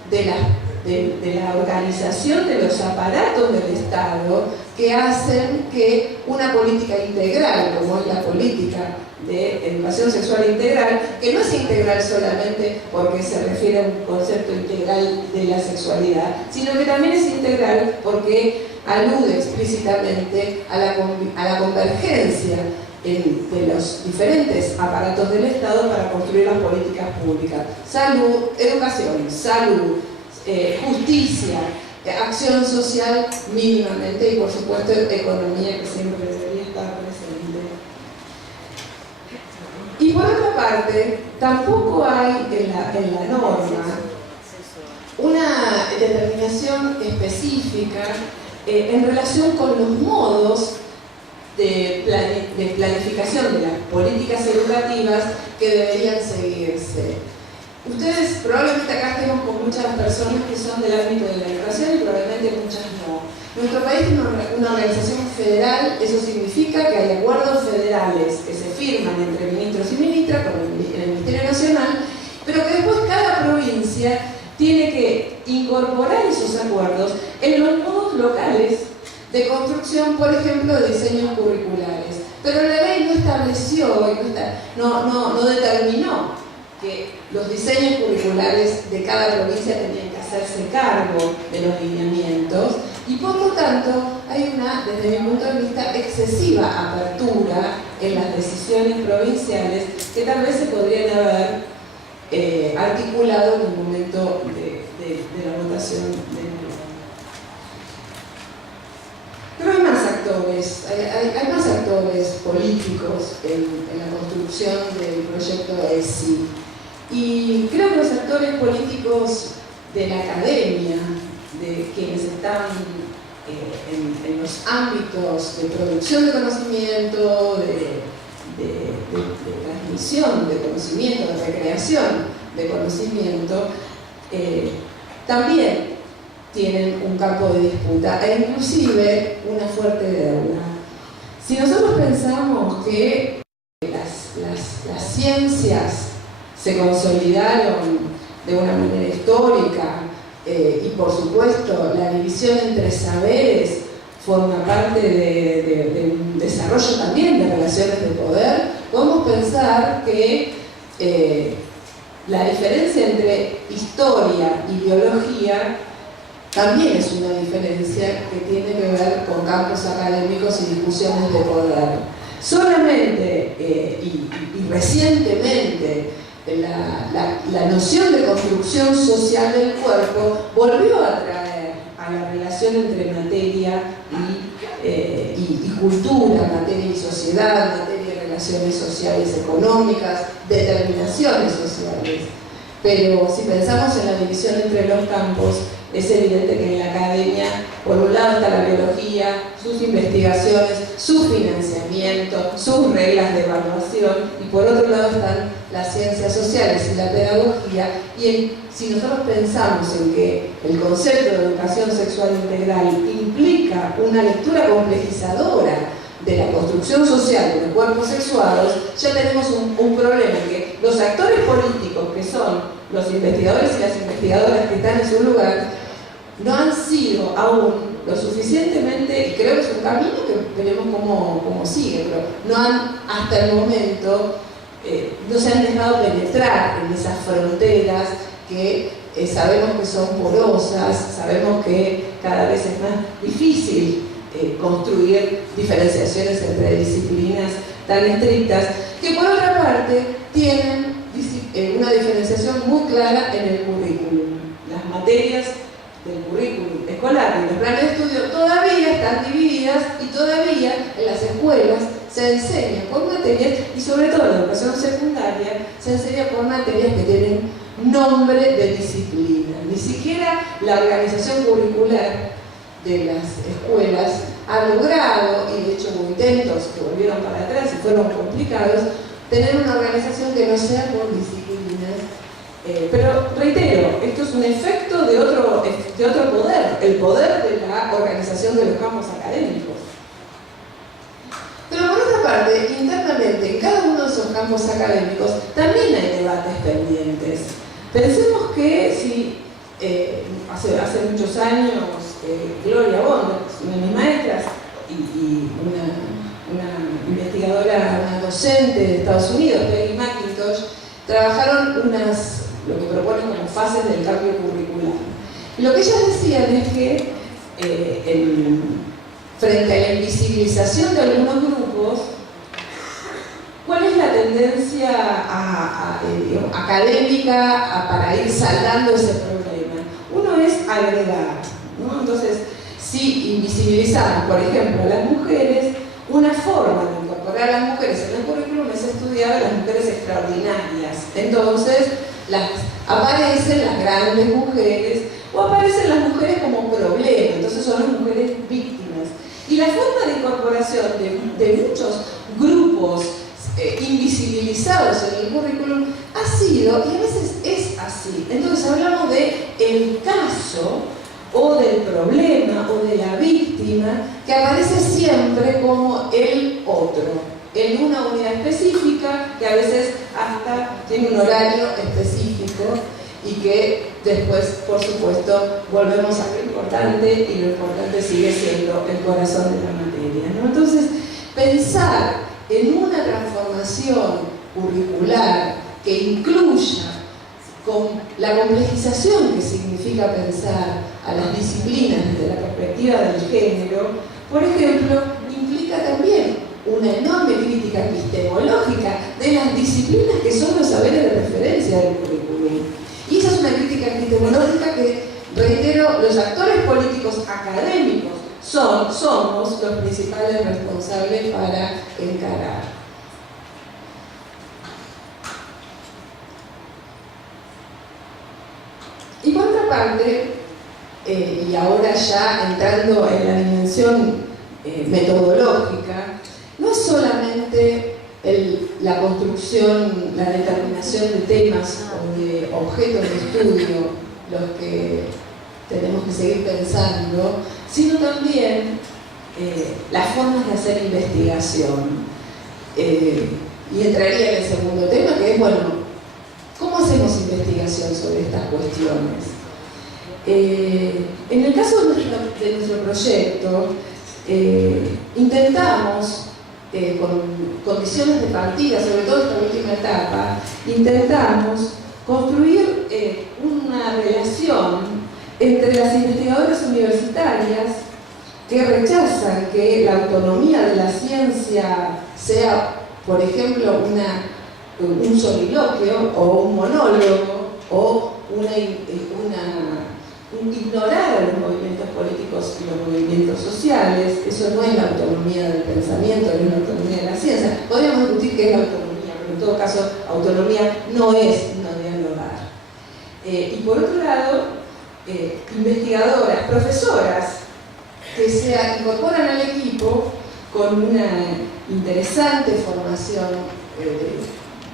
de la organización de los aparatos del Estado que hacen que una política integral, como es la política de educación sexual integral, que no es integral solamente porque se refiere a un concepto integral de la sexualidad, sino que también es integral porque alude explícitamente a la convergencia de los diferentes aparatos del Estado para construir las políticas públicas. Salud, educación, salud, justicia, acción social mínimamente y por supuesto economía, que siempre debería estar presente. Y por otra parte, tampoco hay en la norma una determinación específica en relación con los modos de planificación de las políticas educativas que deberían seguirse. Ustedes probablemente acá estemos con muchas personas que son del ámbito de la educación y probablemente muchas no. Nuestro país tiene una organización federal, eso significa que hay acuerdos federales que se firman entre ministros y ministras con el Ministerio Nacional, pero que después cada provincia tiene que incorporar esos acuerdos en los modos locales de construcción, por ejemplo, de diseños curriculares. Pero la ley no estableció, no determinó que los diseños curriculares de cada provincia tenían que hacerse cargo de los lineamientos y por lo tanto hay una, desde mi punto de vista, excesiva apertura en las decisiones provinciales que tal vez se podrían haber articulado en el momento de la votación de la ley. Pero hay más actores, hay más actores políticos en la construcción del proyecto ESI. Y creo que los actores políticos de la academia, de quienes están en los ámbitos de producción de conocimiento, de transmisión de conocimiento, de recreación de conocimiento, también tienen un campo de disputa e inclusive una fuerte deuda. Si nosotros pensamos que las ciencias se consolidaron de una manera histórica y por supuesto la división entre saberes forma parte de un desarrollo también de relaciones de poder, podemos pensar que la diferencia entre historia y biología también es una diferencia que tiene que ver con campos académicos y discusiones de poder. Solamente y recientemente la noción de construcción social del cuerpo volvió a traer a la relación entre materia y cultura, materia y sociedad, materia y relaciones sociales económicas, determinaciones sociales. Pero si pensamos en la división entre los campos, es evidente que en la academia, por un lado está la biología, sus investigaciones, su financiamiento, sus reglas de evaluación, y por otro lado están las ciencias sociales y la pedagogía, y si nosotros pensamos en que el concepto de educación sexual integral implica una lectura complejizadora de la construcción social de los cuerpos sexuados, ya tenemos un problema en que los actores políticos, que son los investigadores y las investigadoras que están en su lugar, no han sido aún lo suficientemente, y creo que es un camino que veremos cómo sigue, pero no han hasta el momento, no se han dejado penetrar en esas fronteras que sabemos que son porosas, sabemos que cada vez es más difícil construir diferenciaciones entre disciplinas tan estrictas, que por otra parte tienen una diferenciación muy clara en el currículum. Las materias del currículum escolar y los planes de estudio todavía están divididas y todavía en las escuelas se enseña por materias, y sobre todo en la educación secundaria se enseña por materias que tienen nombre de disciplina. Ni siquiera la organización curricular de las escuelas ha logrado, y de hecho hubo intentos que volvieron para atrás y fueron complicados, tener una organización que no sea por disciplinas. Pero reitero, esto es un efecto de otro poder, el poder de la organización de los campos académicos. parte, internamente, en cada uno de esos campos académicos, también hay debates pendientes. Pensemos que si hace muchos años Gloria Bond, una de mis maestras y una investigadora, una docente de Estados Unidos, Peggy McIntosh, trabajaron lo que proponen como fases del cambio curricular. Y lo que ellas decían es que frente a la invisibilización de algunos grupos, ¿cuál es la tendencia académica para ir saldando ese problema? Uno es agregar, ¿no? Entonces, si invisibilizamos, por ejemplo, a las mujeres, una forma de incorporar a las mujeres en el currículum es estudiar a las mujeres extraordinarias. Entonces, aparecen las grandes mujeres o aparecen las mujeres como problema, entonces son las mujeres víctimas. Y la forma de incorporación de muchos grupos invisibilizados en el currículum ha sido, y a veces es así, entonces hablamos de el caso o del problema o de la víctima que aparece siempre como el otro, en una unidad específica que a veces hasta tiene un horario específico y que después, por supuesto, volvemos a lo importante y lo importante sigue siendo el corazón de la materia, ¿no? Entonces, pensar en una transformación curricular que incluya con la complejización que significa pensar a las disciplinas desde la perspectiva del género, por ejemplo, implica también una enorme crítica epistemológica de las disciplinas que son los saberes de referencia del currículum. Y esa es una crítica epistemológica que, reitero, los actores políticos académicos somos los principales responsables para encarar. Y por otra parte, y ahora ya entrando en la dimensión metodológica, no es solamente la construcción, la determinación de temas o de objetos de estudio los que tenemos que seguir pensando, sino también las formas de hacer investigación. Y entraría en el segundo tema, que es, bueno, ¿cómo hacemos investigación sobre estas cuestiones? En el caso de nuestro proyecto, intentamos, con condiciones de partida, sobre todo esta última etapa, intentamos construir una relación entre las investigadoras universitarias que rechazan que la autonomía de la ciencia sea, por ejemplo, un soliloquio o un monólogo o ignorar a los movimientos políticos y los movimientos sociales. Eso no es la autonomía del pensamiento, no es la autonomía de la ciencia. Podríamos discutir qué es la autonomía, pero en todo caso, autonomía no es no dialogar. Y por otro lado, investigadoras, profesoras, que se incorporan al equipo con una interesante formación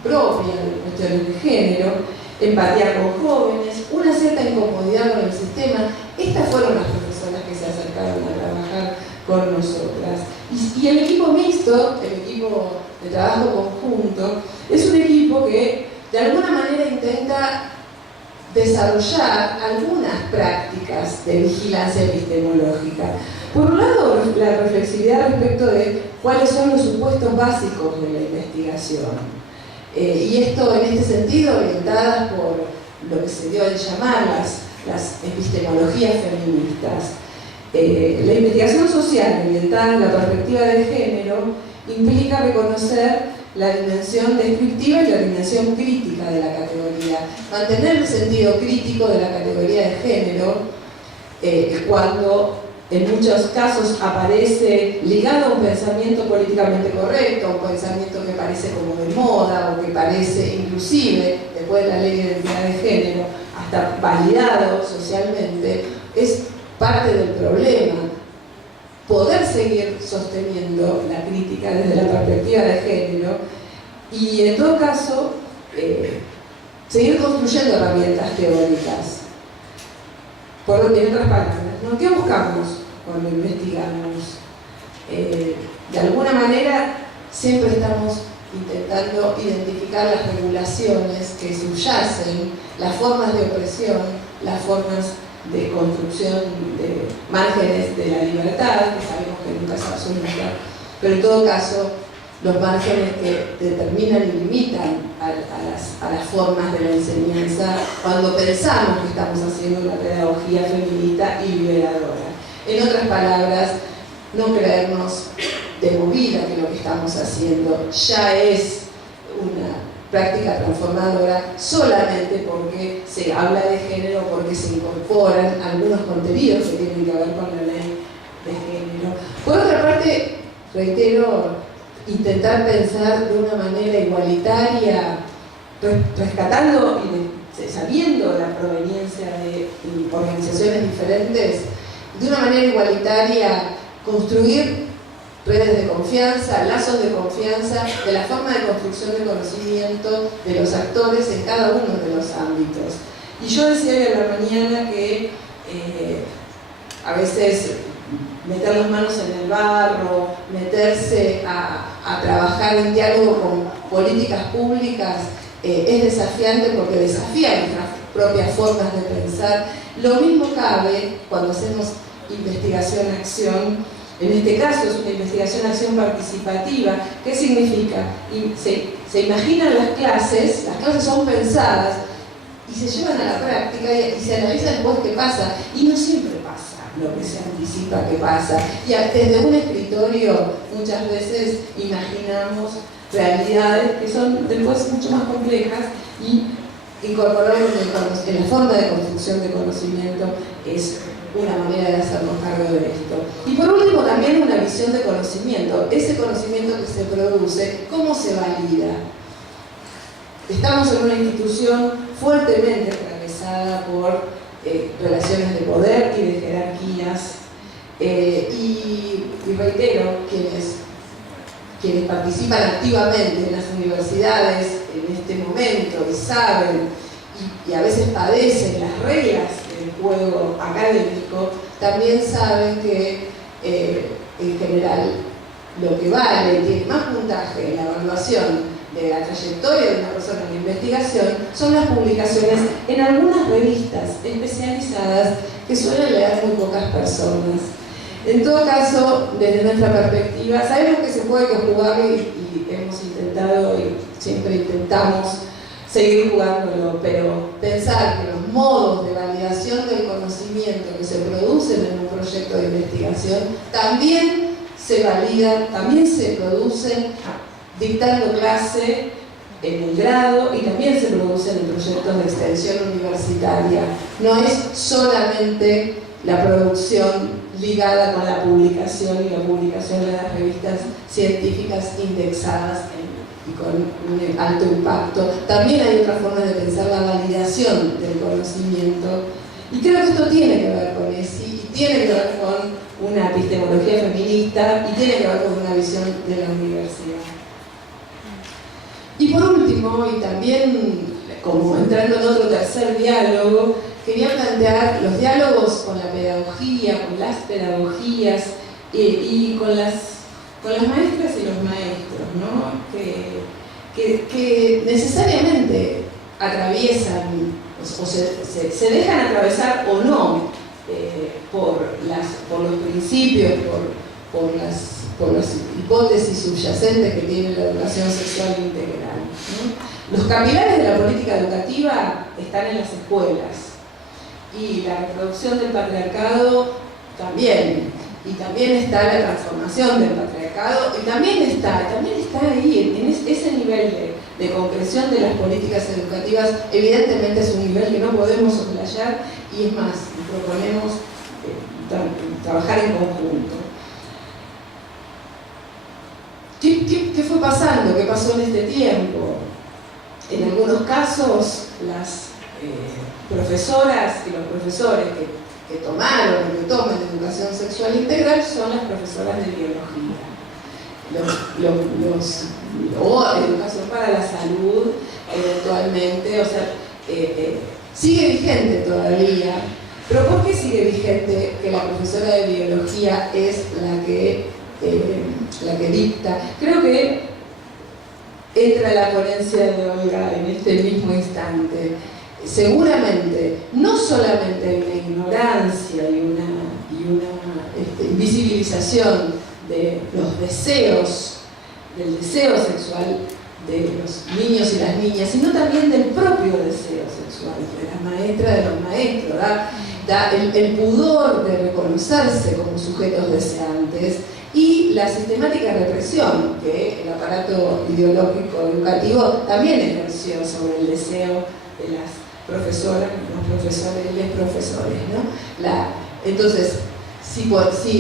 propia de cuestiones de género, empatía con jóvenes, una cierta incomodidad con el sistema. Estas fueron las profesoras que se acercaron a trabajar con nosotras. Y el equipo mixto, el equipo de trabajo conjunto, es un equipo que de alguna manera intenta desarrollar algunas prácticas de vigilancia epistemológica. Por un lado, la reflexividad respecto de cuáles son los supuestos básicos de la investigación. Y esto, en este sentido, orientadas por lo que se dio a llamar las epistemologías feministas. La investigación social orientada en la perspectiva de género implica reconocer la dimensión descriptiva y la dimensión crítica de la categoría. Mantener el sentido crítico de la categoría de género cuando en muchos casos aparece ligado a un pensamiento políticamente correcto, un pensamiento que parece como de moda o que parece inclusive, después de la ley de identidad de género, hasta validado socialmente, es parte del problema. Poder seguir sosteniendo la crítica desde la perspectiva de género y, en todo caso, seguir construyendo herramientas teóricas. En otras palabras, ¿no? ¿Qué buscamos cuando investigamos? De alguna manera, siempre estamos intentando identificar las regulaciones que subyacen, las formas de opresión, las formas de construcción de márgenes de la libertad, que sabemos que nunca es absoluta, pero en todo caso los márgenes que determinan y limitan a las formas de la enseñanza cuando pensamos que estamos haciendo una pedagogía feminista y liberadora. En otras palabras, no creernos de movida que lo que estamos haciendo ya es una práctica transformadora solamente porque se habla de género, porque se incorporan algunos contenidos que tienen que ver con la ley de género. Por otra parte, reitero, intentar pensar de una manera igualitaria, rescatando y sabiendo la proveniencia de organizaciones diferentes, de una manera igualitaria construir redes de confianza, lazos de confianza, de la forma de construcción de conocimiento de los actores en cada uno de los ámbitos. Y yo decía hoy a la mañana que a veces meter las manos en el barro, meterse a trabajar en diálogo con políticas públicas es desafiante porque desafía nuestras propias formas de pensar. Lo mismo cabe cuando hacemos investigación-acción. En este caso es una investigación-acción participativa. ¿Qué significa? Se imaginan las clases son pensadas y se llevan a la práctica y se analiza después qué pasa. Y no siempre pasa lo que se anticipa que pasa. Y desde un escritorio muchas veces imaginamos realidades que son después mucho más complejas y incorporarlo en la forma de construcción de conocimiento es una manera de hacernos cargo de esto. Y por último también una visión de conocimiento. Ese conocimiento que se produce, ¿cómo se valida? Estamos en una institución fuertemente atravesada por relaciones de poder y de jerarquías y reitero, quienes participan activamente en las universidades en este momento y saben y a veces padecen las reglas del juego académico, también saben que en general lo que vale, tiene más puntaje en la evaluación de la trayectoria de una persona en investigación son las publicaciones en algunas revistas especializadas que suelen leer muy pocas personas. En todo caso, desde nuestra perspectiva, sabemos que se puede jugar y hemos intentado y siempre intentamos seguir jugándolo, pero pensar que los modos de validación del conocimiento que se producen en un proyecto de investigación también se validan, también se producen dictando clase en el grado y también se producen en proyectos de extensión universitaria. No es solamente la producción ligada con la publicación y la publicación de las revistas científicas indexadas y con un alto impacto. También hay otras formas de pensar la validación del conocimiento y creo que esto tiene que ver con eso y tiene que ver con una epistemología feminista y tiene que ver con una visión de la universidad. Y por último, y también como entrando en otro tercer diálogo, quería plantear los diálogos con la pedagogía, con las pedagogías y con las maestras y los maestros, ¿no? que necesariamente atraviesan o se dejan atravesar o no por los principios, por las hipótesis subyacentes que tiene la educación sexual integral, ¿no? Los capilares de la política educativa están en las escuelas y la reproducción del patriarcado también, y también está la transformación del patriarcado y también está ahí, en ese nivel de concreción de las políticas educativas. Evidentemente es un nivel que no podemos soslayar y es más, proponemos trabajar en conjunto. ¿Qué fue pasando? ¿Qué pasó en este tiempo? En algunos casos, las profesoras y los profesores que tomaron y que toman educación sexual integral son las profesoras de biología. O educación para la salud, eventualmente, o sea, sigue vigente todavía. ¿Pero por qué sigue vigente que la profesora de biología es la que la que dicta. Creo que entra la ponencia de Olga en este mismo instante. Seguramente, no solamente hay una ignorancia y una invisibilización de los deseos, del deseo sexual de los niños y las niñas, sino también del propio deseo sexual de la maestra, de los maestros, da el pudor de reconocerse como sujetos deseantes y la sistemática represión que el aparato ideológico educativo también ejerció sobre el deseo de las profesoras, los profesores y los profesores, ¿no? Entonces, si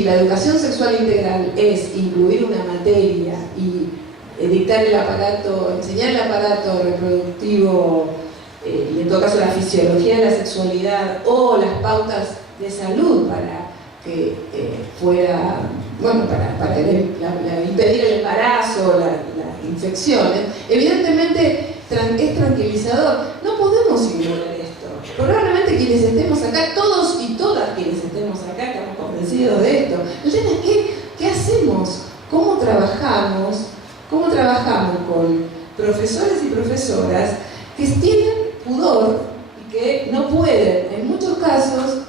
la educación sexual integral es incluir una materia y dictar el aparato, enseñar el aparato reproductivo, y en todo caso la fisiología de la sexualidad o las pautas de salud para que fuera, bueno, para impedir el embarazo, las infecciones, evidentemente es tranquilizador. No podemos ignorar esto. Probablemente quienes estemos acá, todos y todas quienes estemos acá, estamos convencidos de esto. El tema es ¿qué hacemos? ¿Cómo trabajamos? ¿Cómo trabajamos con profesores y profesoras que tienen pudor y que no pueden, en muchos casos,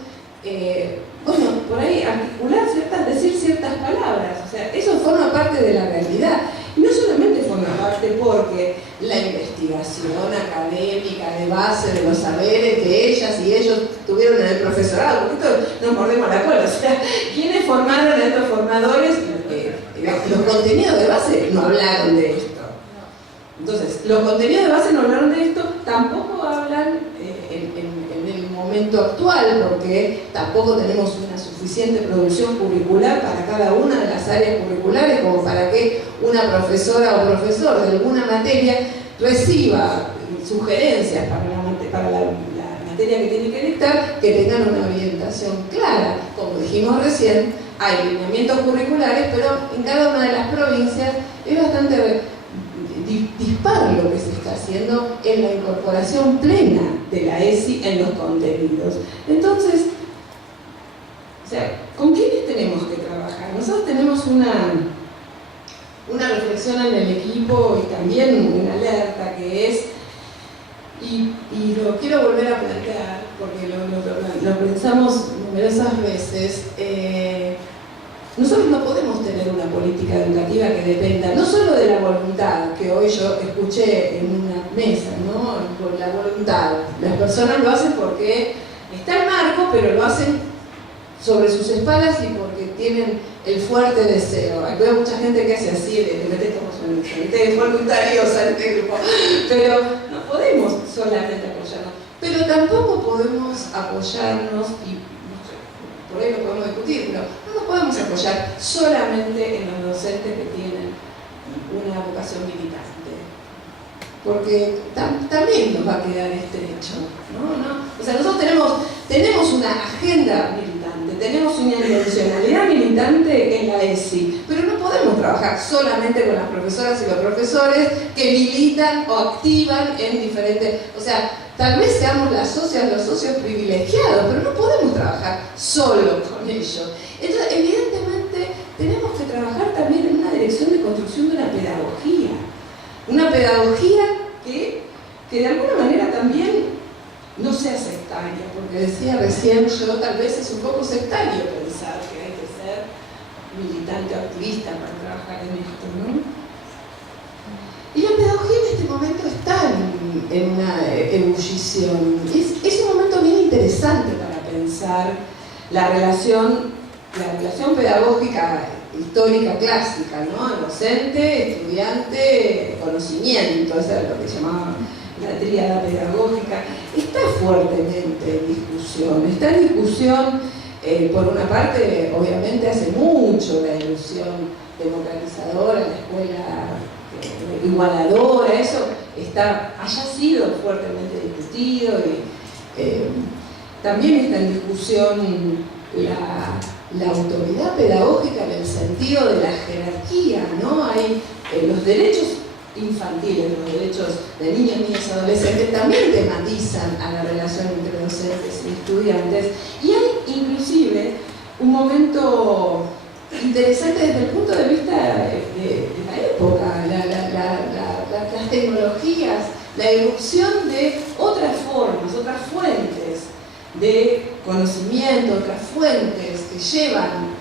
por ahí articular decir ciertas palabras? O sea, eso forma parte de la realidad. Y no solamente forma parte porque la investigación académica de base de los saberes que ellas y ellos tuvieron en el profesorado, porque esto nos mordemos la cola, o sea, ¿quiénes formaron a estos formadores? Los contenidos de base no hablaron de esto. Entonces, los contenidos de base no hablaron de esto, tampoco hablan en el momento actual, porque tampoco tenemos una suficiente producción curricular para cada una de las áreas curriculares como para que una profesora o profesor de alguna materia reciba sugerencias para la materia que tiene que dictar, que tengan una orientación clara. Como dijimos recién, hay lineamientos curriculares, pero en cada una de las provincias es bastante dispar lo que se está haciendo en la incorporación plena de la ESI en los contenidos. Entonces, o sea, ¿con quiénes tenemos que trabajar? Nosotros tenemos una reflexión en el equipo y también una alerta que es, y lo quiero volver a plantear porque lo pensamos numerosas veces, nosotros no podemos tener una política educativa que dependa no solo de la voluntad, que hoy yo escuché en una mesa, ¿no? Por la voluntad. Las personas lo hacen porque está el marco, pero lo hacen sobre sus espaldas y porque tienen el fuerte deseo. Veo mucha gente que hace así, de meter como gente voluntarios a este grupo, pero no podemos solamente apoyarnos. Pero tampoco podemos apoyarnos, y por ahí lo podemos discutir, pero no nos podemos apoyar solamente en los docentes que tienen una vocación militante, porque también nos va a quedar estrecho, ¿no? O sea, nosotros tenemos una agenda militante, tenemos una intencionalidad militante en la ESI, pero no podemos trabajar solamente con las profesoras y los profesores que militan o activan en diferentes, o sea, tal vez seamos las socias, los socios privilegiados, pero no podemos trabajar solo con ellos. Entonces, evidentemente, tenemos que trabajar también en una dirección de construcción de una pedagogía que de alguna manera también no sea sectaria, porque decía recién yo, tal vez es un poco sectario pensar que hay que ser militante o activista para trabajar en esto, ¿no? Y la pedagogía en este momento está en una ebullición. Es un momento bien interesante para pensar la relación pedagógica histórica clásica, ¿no? Docente, estudiante, conocimiento, eso es lo que llamaba la tríada pedagógica. Está fuertemente en discusión. Está en discusión, por una parte, obviamente hace mucho la ilusión democratizadora, la escuela igualadora, eso haya sido fuertemente discutido y también está en discusión la autoridad pedagógica en el sentido de la jerarquía, ¿no? Hay los derechos infantiles, los derechos de niños, niñas y adolescentes también tematizan a la relación entre docentes y estudiantes, y hay inclusive un momento interesante desde el punto de vista de la época, las tecnologías, la irrupción de otras formas, otras fuentes de conocimiento, otras fuentes que llevan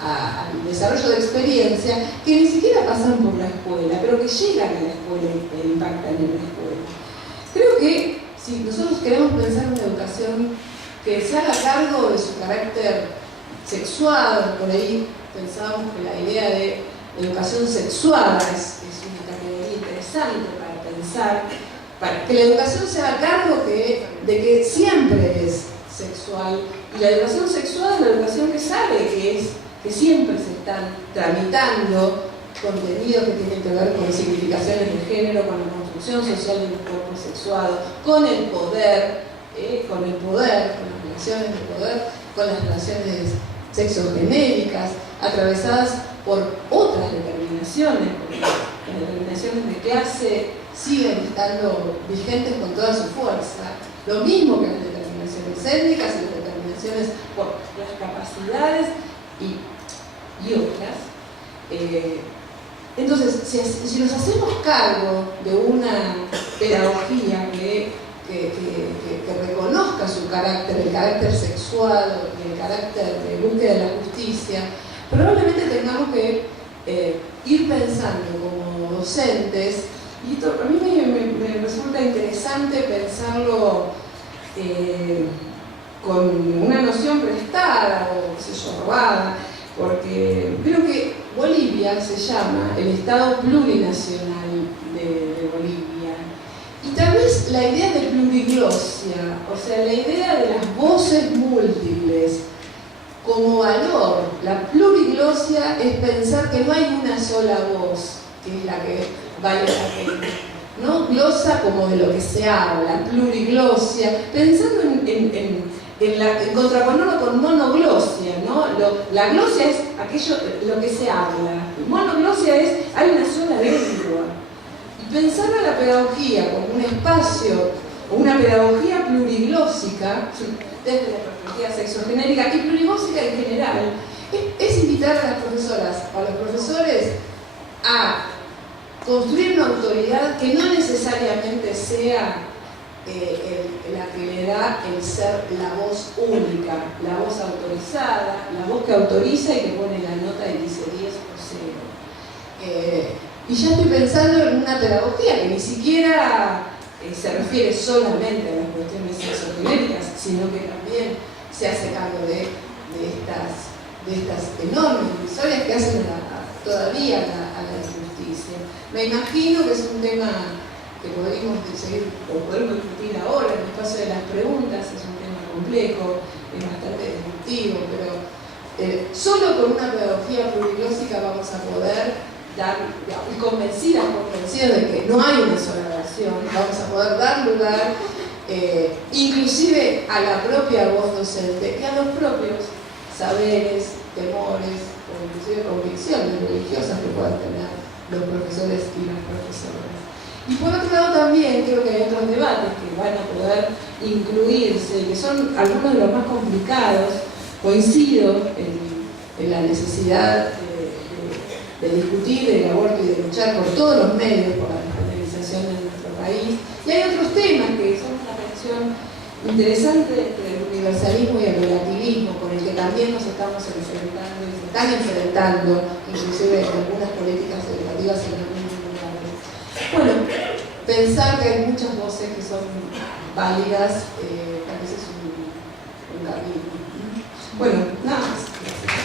al desarrollo de experiencia que ni siquiera pasan por la escuela, pero que llegan a la escuela e impactan en la escuela. Creo que si nosotros queremos pensar en una educación que se haga cargo de su carácter sexual, por ahí pensábamos que la idea de educación sexuada es una categoría interesante para pensar, para que la educación se haga cargo de que siempre es sexual, y la educación sexual es la educación que sabe que siempre se están tramitando contenidos que tienen que ver con significaciones de género, con la construcción social del cuerpo sexuado, con el poder, con las relaciones de poder, con las relaciones sexogenéricas, atravesadas por otras determinaciones, porque las determinaciones de clase siguen estando vigentes con toda su fuerza, lo mismo que las determinaciones étnicas y las determinaciones por las capacidades y otras. Entonces, si nos hacemos cargo de una pedagogía que reconozca su carácter, el carácter sexual, el carácter de búsqueda de la justicia, probablemente tengamos que ir pensando como docentes, y esto a mí me resulta interesante pensarlo con una noción prestada o, qué sé yo, robada, porque creo que Bolivia se llama el Estado plurinacional de Bolivia. Y tal vez la idea de pluriglosia, o sea, la idea de las voces múltiples como valor, la pluriglosia es pensar que no hay una sola voz, que es la que vale la pena. ¿No? Glosa como de lo que se habla, pluriglosia, pensando en contraponerlo con monoglosia, ¿no? La glosia es aquello, lo que se habla. Monoglosia es, hay una sola lengua. Y pensar a la pedagogía como un espacio, o una pedagogía pluriglósica, desde la perspectiva sexogenérica y pluriglósica en general, es invitar a las profesoras, a los profesores, a construir una autoridad que no necesariamente sea la que le da el ser la voz única, la voz autorizada, la voz que autoriza y que pone la nota y dice 10 o 0. Y ya estoy pensando en una pedagogía que ni siquiera se refiere solamente a las cuestiones sexogenéricas, sino que también se hace cargo de estas enormes divisorias que hacen todavía a la injusticia. Me imagino que es un tema que podemos seguir o podemos discutir ahora en el espacio de las preguntas, es un tema complejo, es bastante disruptivo, pero solo con una pedagogía pluriglósica vamos a poder dar, y convencidos de que no hay una sola versión, vamos a poder dar lugar inclusive a la propia voz docente y a los propios saberes, temores o inclusive convicciones religiosas que puedan tener los profesores y las profesoras. Y por otro lado también creo que hay otros debates que van a poder incluirse, que son algunos de los más complicados. Coincido en la necesidad de discutir el aborto y de luchar por todos los medios por la despenalización de nuestro país. Y hay otros temas que son una tensión interesante entre el universalismo y el relativismo, con el que también nos estamos enfrentando y se están enfrentando, inclusive en algunas políticas educativas en algunos lugares. Bueno, pensar que hay muchas voces que son válidas, tal vez es un camino. Bueno, nada más. Gracias.